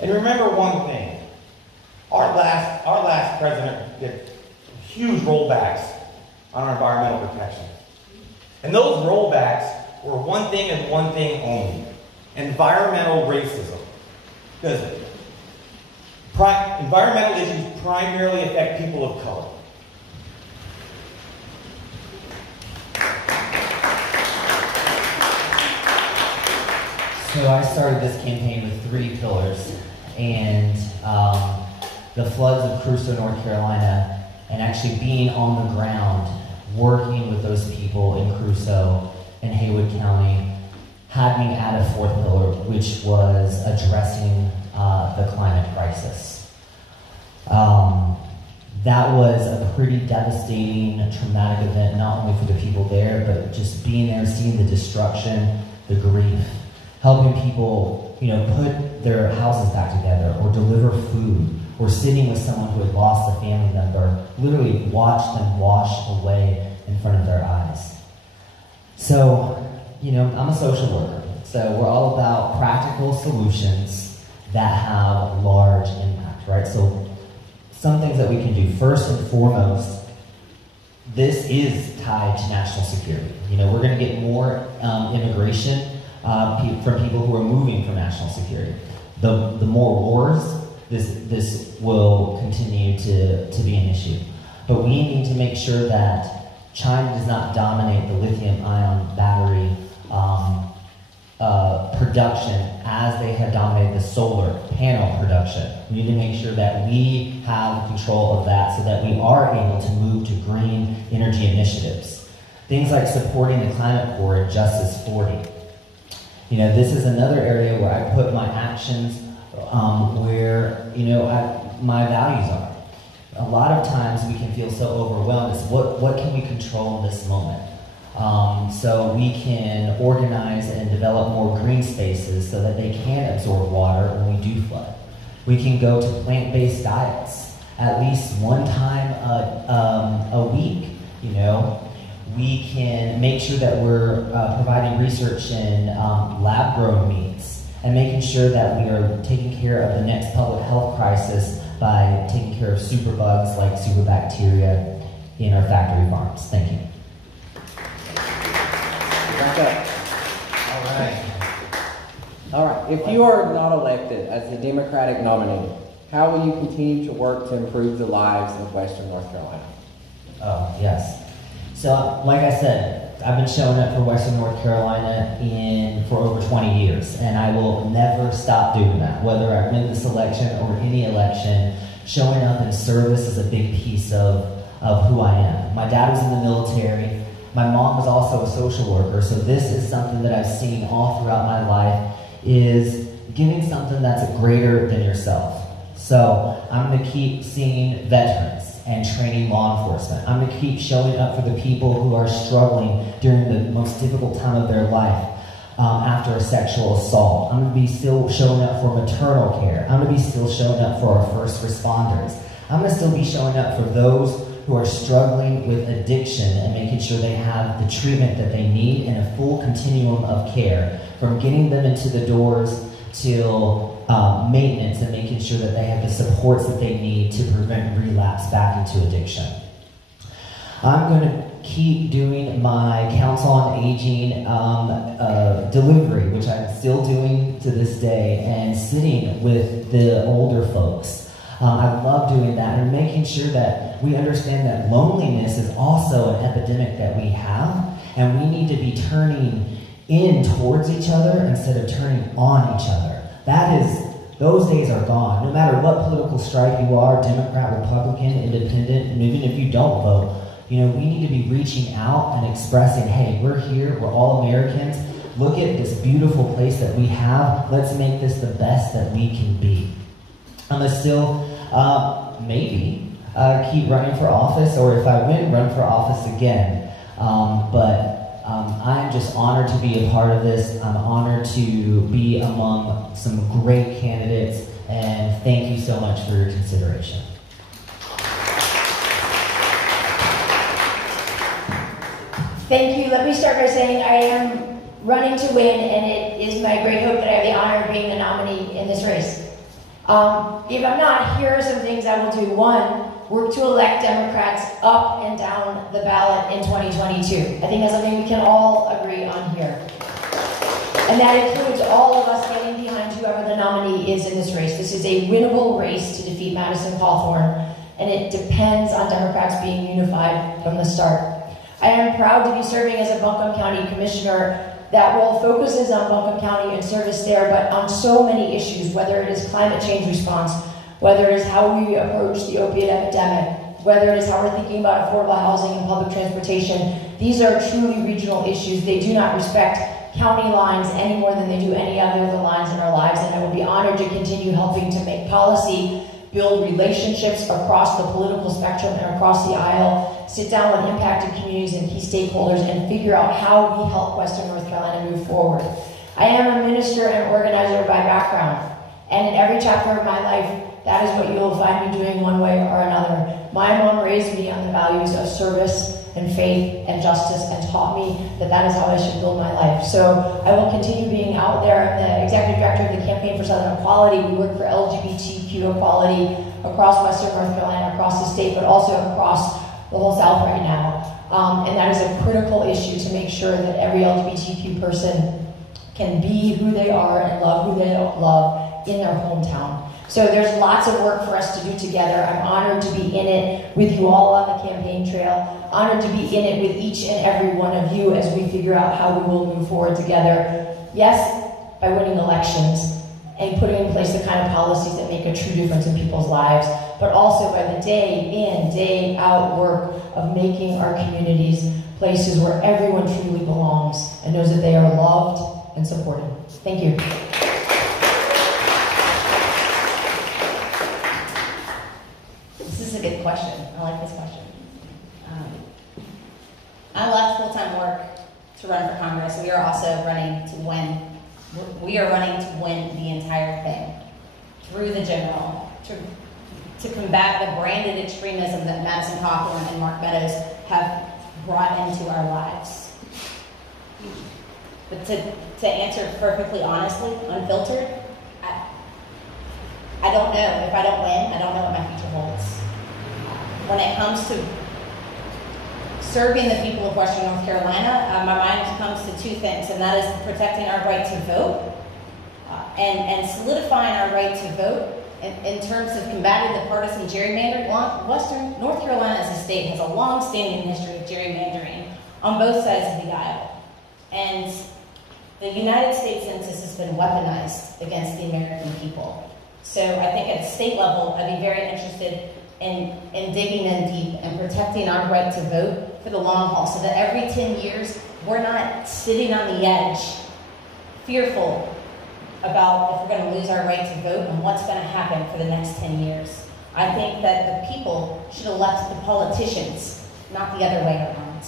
And remember one thing. Our last president did huge rollbacks on our environmental protection. And those rollbacks were one thing and one thing only. Environmental racism. Because environmental issues primarily affect people of color. So I started this campaign with 3 pillars, and the floods of Crusoe, North Carolina, and actually being on the ground, working with those people in Crusoe and Haywood County, had me add a 4th pillar, which was addressing the climate crisis. That was a pretty devastating, traumatic event, not only for the people there, but just being there, seeing the destruction, the grief, helping people, put their houses back together, or deliver food, or sitting with someone who had lost a family member, literally watch them wash away in front of their eyes. So, I'm a social worker, so we're all about practical solutions that have large impact, right? So, some things that we can do. First and foremost, this is tied to national security. We're going to get more immigration from people who are moving for national security. The more wars, this will continue to be an issue. But we need to make sure that China does not dominate the lithium-ion battery production as they have dominated the solar panel production. We need to make sure that we have control of that so that we are able to move to green energy initiatives. Things like supporting the Climate Corps and Justice 40. This is another area where I put my actions where, my values are. A lot of times we can feel so overwhelmed. It's what can we control in this moment? So we can organize and develop more green spaces so that they can absorb water when we do flood. We can go to plant-based diets at least one time a week. we can make sure that we're providing research in lab-grown meats and making sure that we are taking care of the next public health crisis by taking care of superbugs like superbacteria in our factory farms. Thank you. Back up. All right. If you are not elected as the Democratic nominee, how will you continue to work to improve the lives of Western North Carolina? Oh, yes. So, like I said, I've been showing up for Western North Carolina for over 20 years, and I will never stop doing that. Whether I win this election or any election, showing up in service is a big piece of who I am. My dad was in the military. My mom was also a social worker, so this is something that I've seen all throughout my life, is giving something that's greater than yourself. So I'm going to keep seeing veterans and training law enforcement. I'm going to keep showing up for the people who are struggling during the most difficult time of their life after a sexual assault. I'm going to be still showing up for maternal care. I'm going to be still showing up for our first responders. I'm going to still be showing up for those who are struggling with addiction and making sure they have the treatment that they need and a full continuum of care, from getting them into the doors till maintenance and making sure that they have the supports that they need to prevent relapse back into addiction. I'm going to keep doing my Council on Aging delivery, which I'm still doing to this day, and sitting with the older folks. I love doing that and making sure that we understand that loneliness is also an epidemic that we have, and we need to be turning in towards each other instead of turning on each other. Those days are gone. No matter what political stripe you are, Democrat, Republican, Independent, and even if you don't vote, we need to be reaching out and expressing, hey, we're here, we're all Americans. Look at this beautiful place that we have. Let's make this the best that we can be. I'm going to still, maybe, keep running for office, or if I win, run for office again. I'm just honored to be a part of this. I'm honored to be among some great candidates, and thank you so much for your consideration. Thank you. Let me start by saying I am running to win, and it is my great hope that I have the honor of being the nominee in this race. If I'm not, here are some things I will do. One, work to elect Democrats up and down the ballot in 2022. I think that's something we can all agree on here. And that includes all of us getting behind whoever the nominee is in this race. This is a winnable race to defeat Madison Cawthorn, and it depends on Democrats being unified from the start. I am proud to be serving as a Buncombe County Commissioner. That role focuses on Buncombe County and service there, but on so many issues, whether it is climate change response, whether it is how we approach the opiate epidemic, whether it is how we're thinking about affordable housing and public transportation. These are truly regional issues. They do not respect county lines any more than they do any other of the lines in our lives, and I will be honored to continue helping to make policy, build relationships across the political spectrum and across the aisle, sit down with impacted communities and key stakeholders, and figure out how we help Western North Carolina move forward. I am a minister and organizer by background, and in every chapter of my life, that is what you will find me doing one way or another. My mom raised me on the values of service and faith and justice and taught me that that is how I should build my life. So I will continue being out there. I'm the executive director of the Campaign for Southern Equality. We work for LGBTQ equality across Western North Carolina, across the state, but also across the whole South right now. And that is a critical issue to make sure that every LGBTQ person can be who they are and love who they love in their hometown. So there's lots of work for us to do together. I'm honored to be in it with you all on the campaign trail, honored to be in it with each and every one of you as we figure out how we will move forward together. Yes, by winning elections and putting in place the kind of policies that make a true difference in people's lives, but also by the day in, day out work of making our communities places where everyone truly belongs and knows that they are loved and supported. Thank you. This is a good question. I like this question. I left full-time work to run for Congress. We are also running to win. We are running to win the entire thing through the general to combat the branded extremism that Madison Cawthorn and Mark Meadows have brought into our lives. But to answer perfectly honestly, unfiltered, I don't know. If I don't win, I don't know what my future holds. When it comes to serving the people of Western North Carolina, my mind comes to two things, and that is protecting our right to vote and solidifying our right to vote in terms of combating the partisan gerrymandering. Western North Carolina as a state has a long-standing history of gerrymandering on both sides of the aisle. And the United States Census has been weaponized against the American people. So I think at the state level, I'd be very interested in digging in deep and protecting our right to vote for the long haul, so that every 10 years, we're not sitting on the edge, fearful about if we're going to lose our right to vote and what's going to happen for the next 10 years. I think that the people should elect the politicians, not the other way around.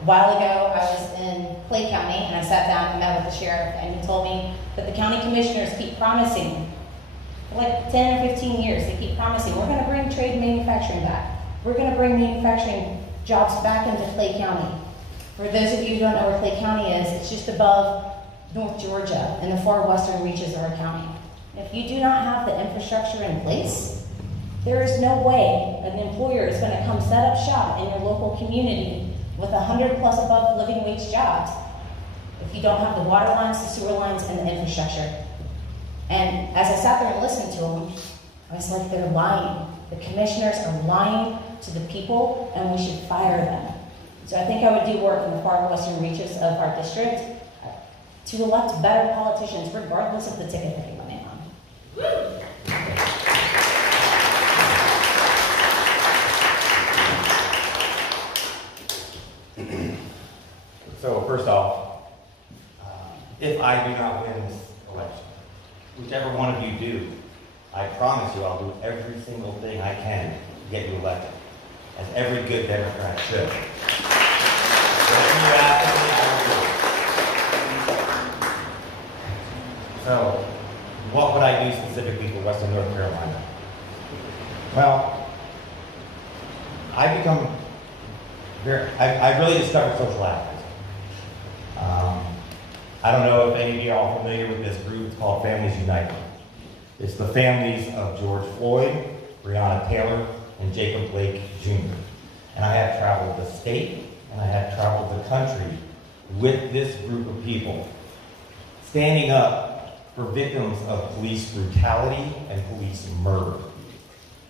A while ago, I was in Clay County, and I sat down and met with the sheriff, and he told me that the county commissioners keep promising, for like 10 or 15 years, they keep promising, we're going to bring trade and manufacturing back. We're going to bring manufacturing jobs back into Clay County. For those of you who don't know where Clay County is, it's just above North Georgia in the far western reaches of our county. If you do not have the infrastructure in place, there is no way an employer is going to come set up shop in your local community with 100 plus above living wage jobs if you don't have the water lines, the sewer lines, and the infrastructure. And as I sat there and listened to them, I was like, they're lying. The commissioners are lying to the people, and we should fire them. So I think I would do work in the far western reaches of our district to elect better politicians, regardless of the ticket that they come in on. So first off, if I do not win this election, whichever one of you do, I promise you I'll do every single thing I can to get you elected, as every good Democrat should. Whatever you ask me, I will do. So, what would I do specifically for Western North Carolina? Well, I've really discovered social activism. I don't know if any of you are familiar with this group. It's called Families United. It's the families of George Floyd, Breonna Taylor, and Jacob Blake Jr. And I have traveled the state, and I have traveled the country with this group of people, standing up for victims of police brutality and police murder.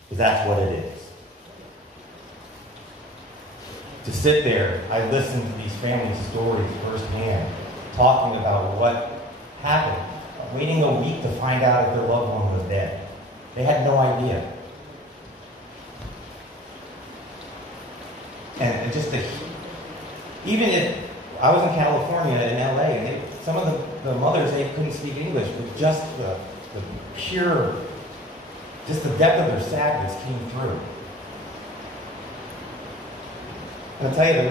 Because that's what it is. To sit there, I listened to these families' stories firsthand, talking about what happened, waiting a week to find out if their loved one was dead. They had no idea. And just even if I was in California, in LA, and some of the mothers, they couldn't speak English, but just the pure, just the depth of their sadness came through. And I'll tell you, the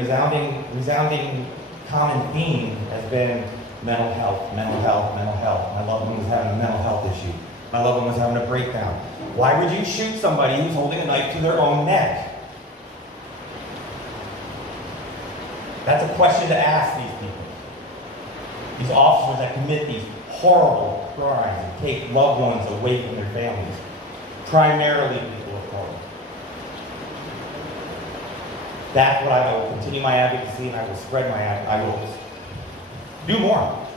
resounding common theme has been mental health, mental health, mental health. My loved one was having a mental health issue. My loved one was having a breakdown. Why would you shoot somebody who's holding a knife to their own neck? That's a question to ask these people. These officers that commit these horrible crimes and take loved ones away from their families, primarily people of color. That's what I will continue my advocacy, and I will spread I will do more.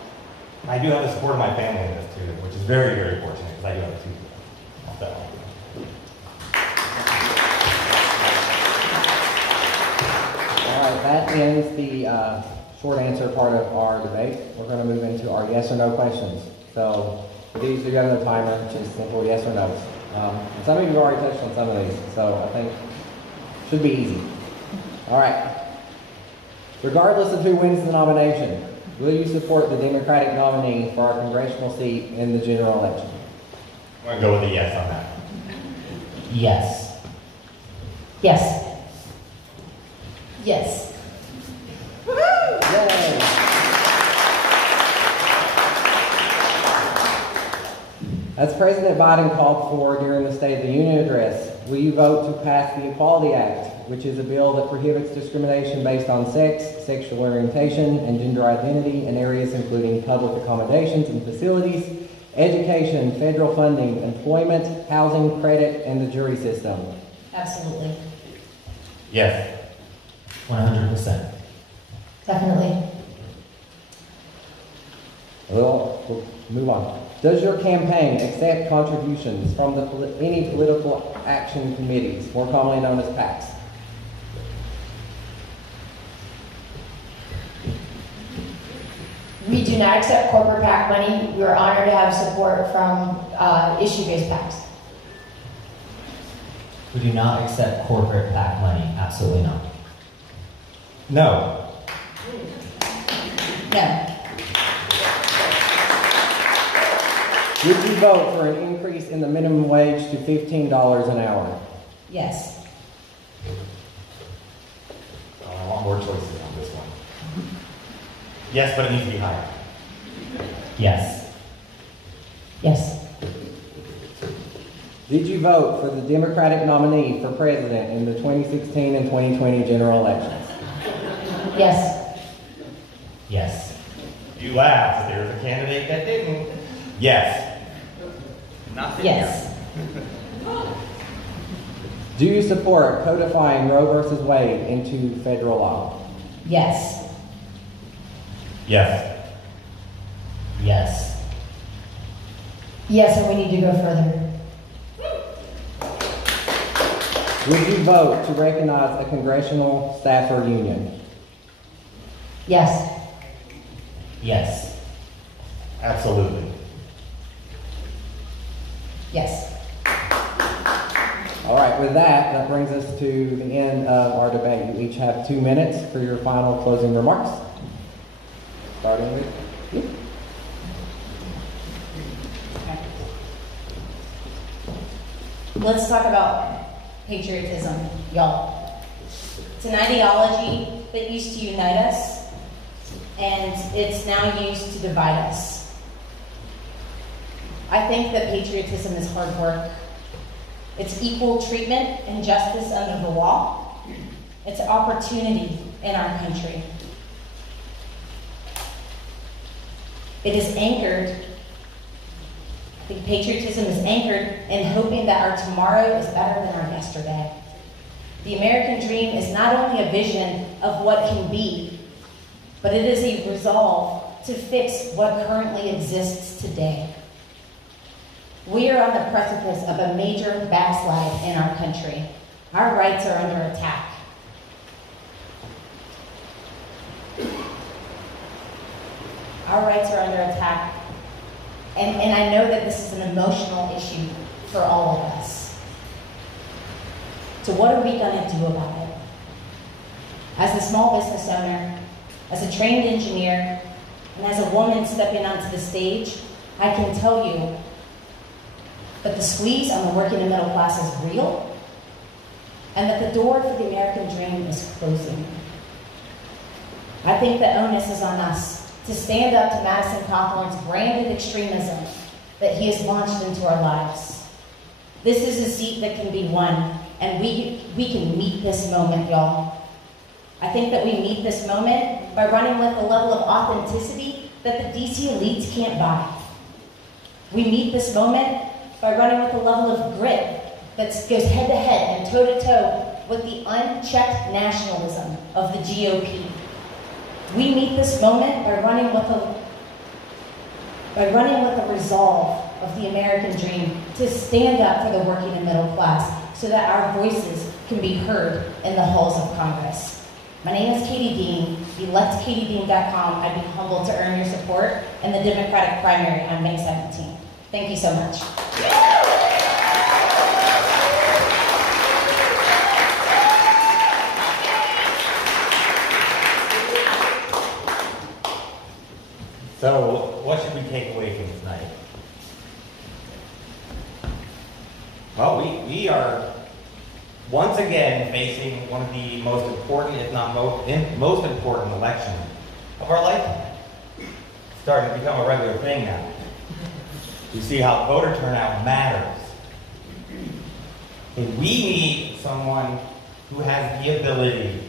I do have the support of my family in this too, which is very, very fortunate, because I do have two people. All right, that ends the short answer part of our debate. We're going to move into our yes or no questions. So for these, you have no timer, just simple yes or no's. And some of you have already touched on some of these, so I think it should be easy. All right. Regardless of who wins the nomination, will you support the Democratic nominee for our congressional seat in the general election? I'm going to go with a yes on that. Yes. Yes. Yes. Yay! As President Biden called for during the State of the Union address, will you vote to pass the Equality Act, which is a bill that prohibits discrimination based on sex, sexual orientation, and gender identity in areas including public accommodations and facilities, education, federal funding, employment, housing, credit, and the jury system? Absolutely. Yes. 100%. Definitely. Well, we'll move on. Does your campaign accept contributions from any political action committees, more commonly known as PACs? We do not accept corporate PAC money. We are honored to have support from issue-based PACs. We do not accept corporate PAC money. Absolutely not. No. No. Would you vote for an increase in the minimum wage to $15 an hour? Yes. Oh, I want more choices on this one. Yes, but it needs to be higher. Yes. Yes. Did you vote for the Democratic nominee for president in the 2016 and 2020 general elections? Yes. Yes. You laughed, but there's a candidate that didn't. Yes. Nothing. Yes. Do you support codifying Roe versus Wade into federal law? Yes. Yes. Yes. Yes, and we need to go further. Would you vote to recognize a congressional staffer union? Yes. Yes. Absolutely. Yes. All right, with that brings us to the end of our debate. You each have 2 minutes for your final closing remarks. Starting with you. Let's talk about patriotism, y'all. It's an ideology that used to unite us, and it's now used to divide us. I think that patriotism is hard work. It's equal treatment and justice under the law. It's opportunity in our country. It is anchored, I think patriotism is anchored in hoping that our tomorrow is better than our yesterday. The American dream is not only a vision of what can be, but it is a resolve to fix what currently exists today. We are on the precipice of a major backslide in our country. Our rights are under attack. Our rights are under attack. And I know that this is an emotional issue for all of us. So what are we going to do about it? As a small business owner, as a trained engineer, and as a woman stepping onto the stage, I can tell you that the squeeze on the working and middle class is real, and that the door for the American dream is closing. I think the onus is on us to stand up to Madison Cawthorn's branded extremism that he has launched into our lives. This is a seat that can be won, and we can meet this moment, y'all. I think that we meet this moment by running with a level of authenticity that the DC elites can't buy. We meet this moment by running with a level of grit that goes head-to-head and toe-to-toe with the unchecked nationalism of the GOP. We meet this moment by running with a resolve of the American dream to stand up for the working and middle class so that our voices can be heard in the halls of Congress. My name is Katie Dean. Elect katiedean.com. I'd be humbled to earn your support in the Democratic primary on May 17th. Thank you so much. So, what should we take away from tonight? Well, we are once again facing one of the most important, if not most important election of our lifetime. It's starting to become a regular thing now. You see how voter turnout matters. Okay, we need someone who has the ability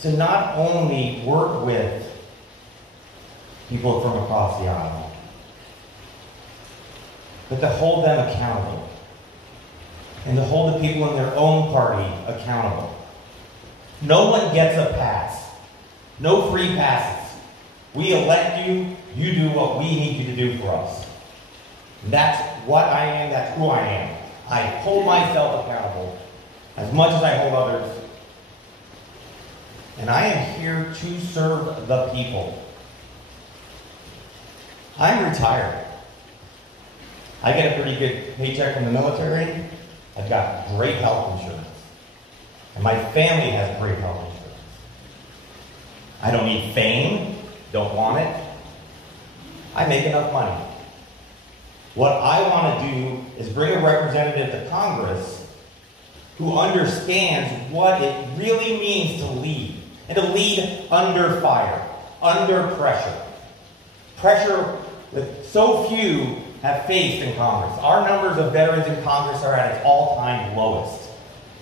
to not only work with people from across the aisle, but to hold them accountable, and to hold the people in their own party accountable. No one gets a pass. No free passes. We elect you, you do what we need you to do for us. That's what I am, that's who I am. I hold myself accountable as much as I hold others. And I am here to serve the people. I'm retired. I get a pretty good paycheck from the military. I've got great health insurance. And my family has great health insurance. I don't need fame, don't want it. I make enough money. What I want to do is bring a representative to Congress who understands what it really means to lead. And to lead under fire, under pressure. Pressure that so few have faced in Congress. Our numbers of veterans in Congress are at its all-time lowest.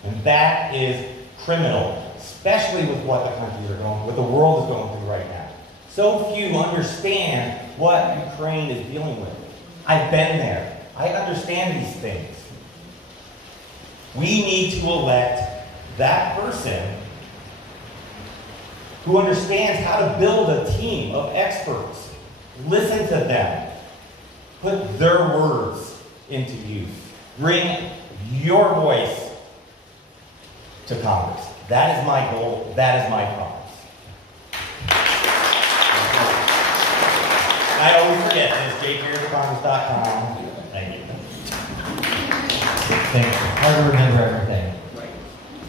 And that is criminal, especially with what the countries are going, what the world is going through right now. So few understand what Ukraine is dealing with. I've been there. I understand these things. We need to elect that person who understands how to build a team of experts. Listen to them. Put their words into use. Bring your voice to Congress. That is my goal. That is my promise. I always forget this. jkearscongress.com. Thank you. Thank you. Hard to remember everything.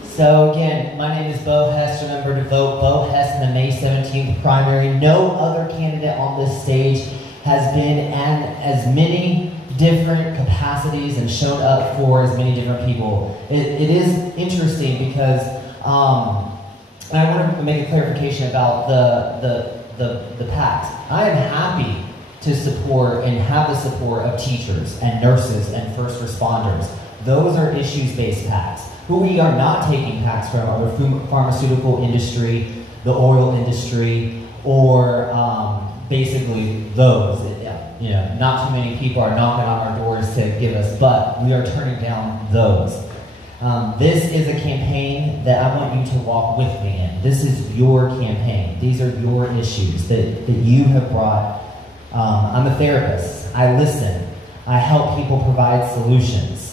So again, my name is Bo Hess. Remember to vote Bo Hess in the May 17th primary. No other candidate on this stage has been in as many different capacities and shown up for as many different people. It is interesting because and I want to make a clarification about the PACs. I am happy to support and have the support of teachers and nurses and first responders. Those are issues-based PACs. Who we are not taking PACs from are the pharmaceutical industry, the oil industry, or basically those. You know, not too many people are knocking on our doors to give us, but we are turning down those. This is a campaign that I want you to walk with me in. This is your campaign. These are your issues that you have brought. I'm a therapist. I listen. I help people provide solutions.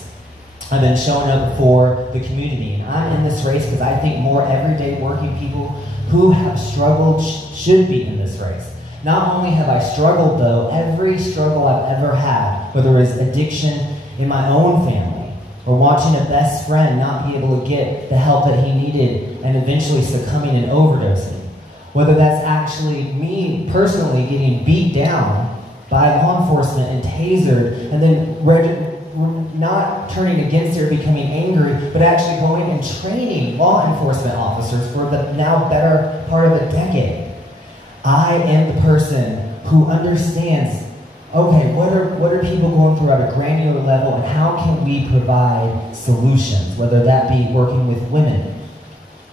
I've been showing up for the community. And I'm in this race because I think more everyday working people who have struggled should be in this race. Not only have I struggled though, every struggle I've ever had, whether it's addiction in my own family, or watching a best friend not be able to get the help that he needed and eventually succumbing and overdosing, whether that's actually me personally getting beat down by law enforcement and tasered and then not turning against it or becoming angry, but actually going and training law enforcement officers for the now better part of a decade. I am the person who understands, okay, what are people going through at a granular level and how can we provide solutions, whether that be working with women,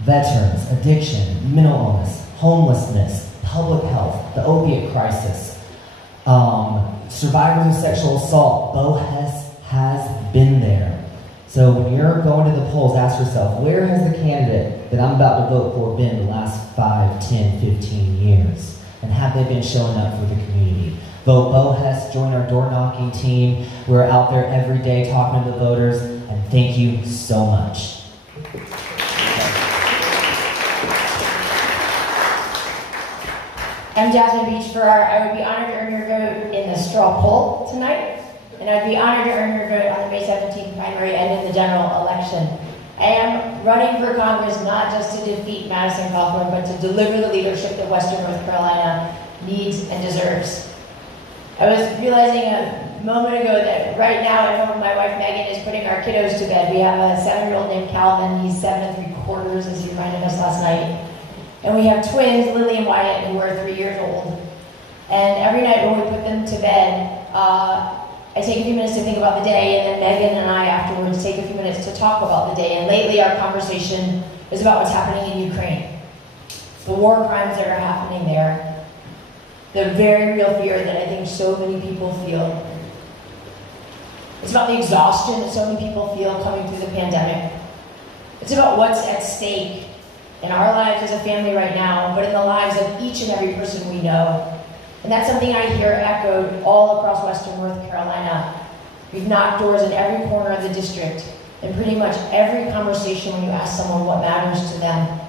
veterans, addiction, mental illness, homelessness, public health, the opiate crisis, survivors of sexual assault. Bo Hess has been there. So when you're going to the polls, ask yourself, where has the candidate that I'm about to vote for been the last 5, 10, 15 years? And have they been showing up for the community? Vote Bo Hess, join our door knocking team. We're out there every day talking to the voters, and thank you so much. I'm Jasmine Beach Farrar. I would be honored to earn your vote in the straw poll tonight. And I'd be honored to earn your vote on the May 17th primary and in the general election. I am running for Congress not just to defeat Madison Cawthorn, but to deliver the leadership that Western North Carolina needs and deserves. I was realizing a moment ago that right now at home, my wife Megan is putting our kiddos to bed. We have a 7-year-old named Calvin. He's 7 3/4, as he reminded us last night. And we have twins, Lily and Wyatt, who are 3 years old. And every night when we put them to bed, I I take a few minutes to think about the day, and then Megan and I afterwards take a few minutes to talk about the day. And lately our conversation is about what's happening in Ukraine. The war crimes that are happening there. The very real fear that I think so many people feel. It's about the exhaustion that so many people feel coming through the pandemic. It's about what's at stake in our lives as a family right now, but in the lives of each and every person we know. And that's something I hear echoed all across Western North Carolina. We've knocked doors in every corner of the district, and pretty much every conversation when you ask someone what matters to them,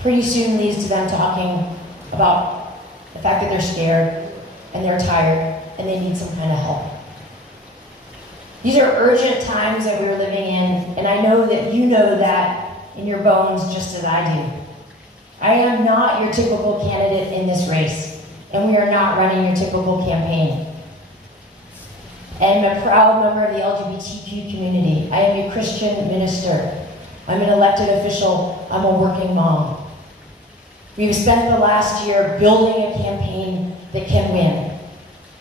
pretty soon leads to them talking about the fact that they're scared, and they're tired, and they need some kind of help. These are urgent times that we're living in, and I know that you know that in your bones just as I do. I am not your typical candidate in this race, and we are not running your typical campaign. I am a proud member of the LGBTQ community. I am a Christian minister. I'm an elected official. I'm a working mom. We've spent the last year building a campaign that can win,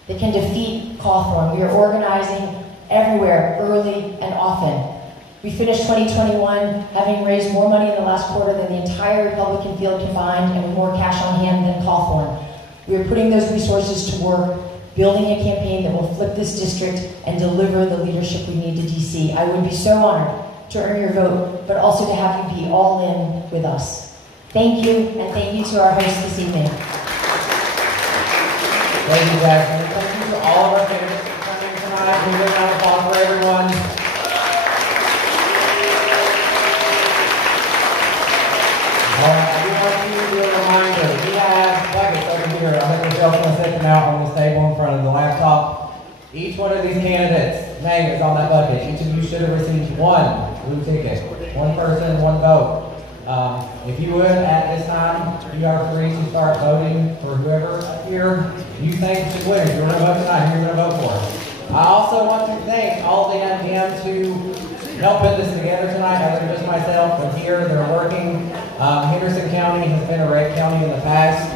that can defeat Cawthorn. We are organizing everywhere, early and often. We finished 2021 having raised more money in the last quarter than the entire Republican field combined, and with more cash on hand than Cawthorn. We are putting those resources to work, building a campaign that will flip this district and deliver the leadership we need to DC. I would be so honored to earn your vote, but also to have you be all in with us. Thank you, and thank you to our host this evening. Thank you, Jackson. Thank you to all of our candidates for coming tonight. We give a round of applause for everyone. I do want to do a reminder. We have buckets over here. I think Michelle's going to set them out on this table in front of the laptop. Each one of these candidates' name is on that bucket. Each of you should have received one blue ticket. One person, one vote. If you would, at this time, you are free to start voting for whoever here you think should win. If you're going to vote tonight, who you're going to vote for. I also want to thank all the NGMs who helped put this together tonight, other than just myself, but here they're working. Henderson County has been a red county in the past,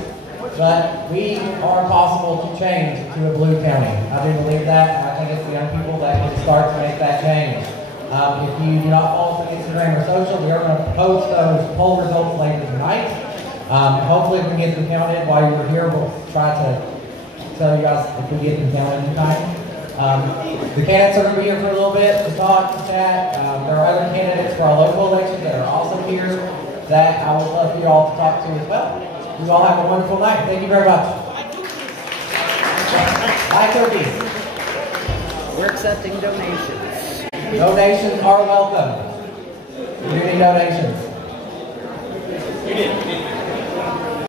but we are possible to change to a blue county. I do believe that, and I think it's the young people that can start to make that change. If you do not follow us on Instagram or social, we are going to post those poll results later tonight. Hopefully we can get them counted while you're here. We'll try to tell you guys if we get them counted in time. The candidates are going to be here for a little bit to talk, to chat. There are other candidates for our local elections that are also here that I would love for you all to talk to as well. You all have a wonderful night. Thank you very much. Bye, cookies. We're accepting donations. Donations are welcome. You need donations. You did.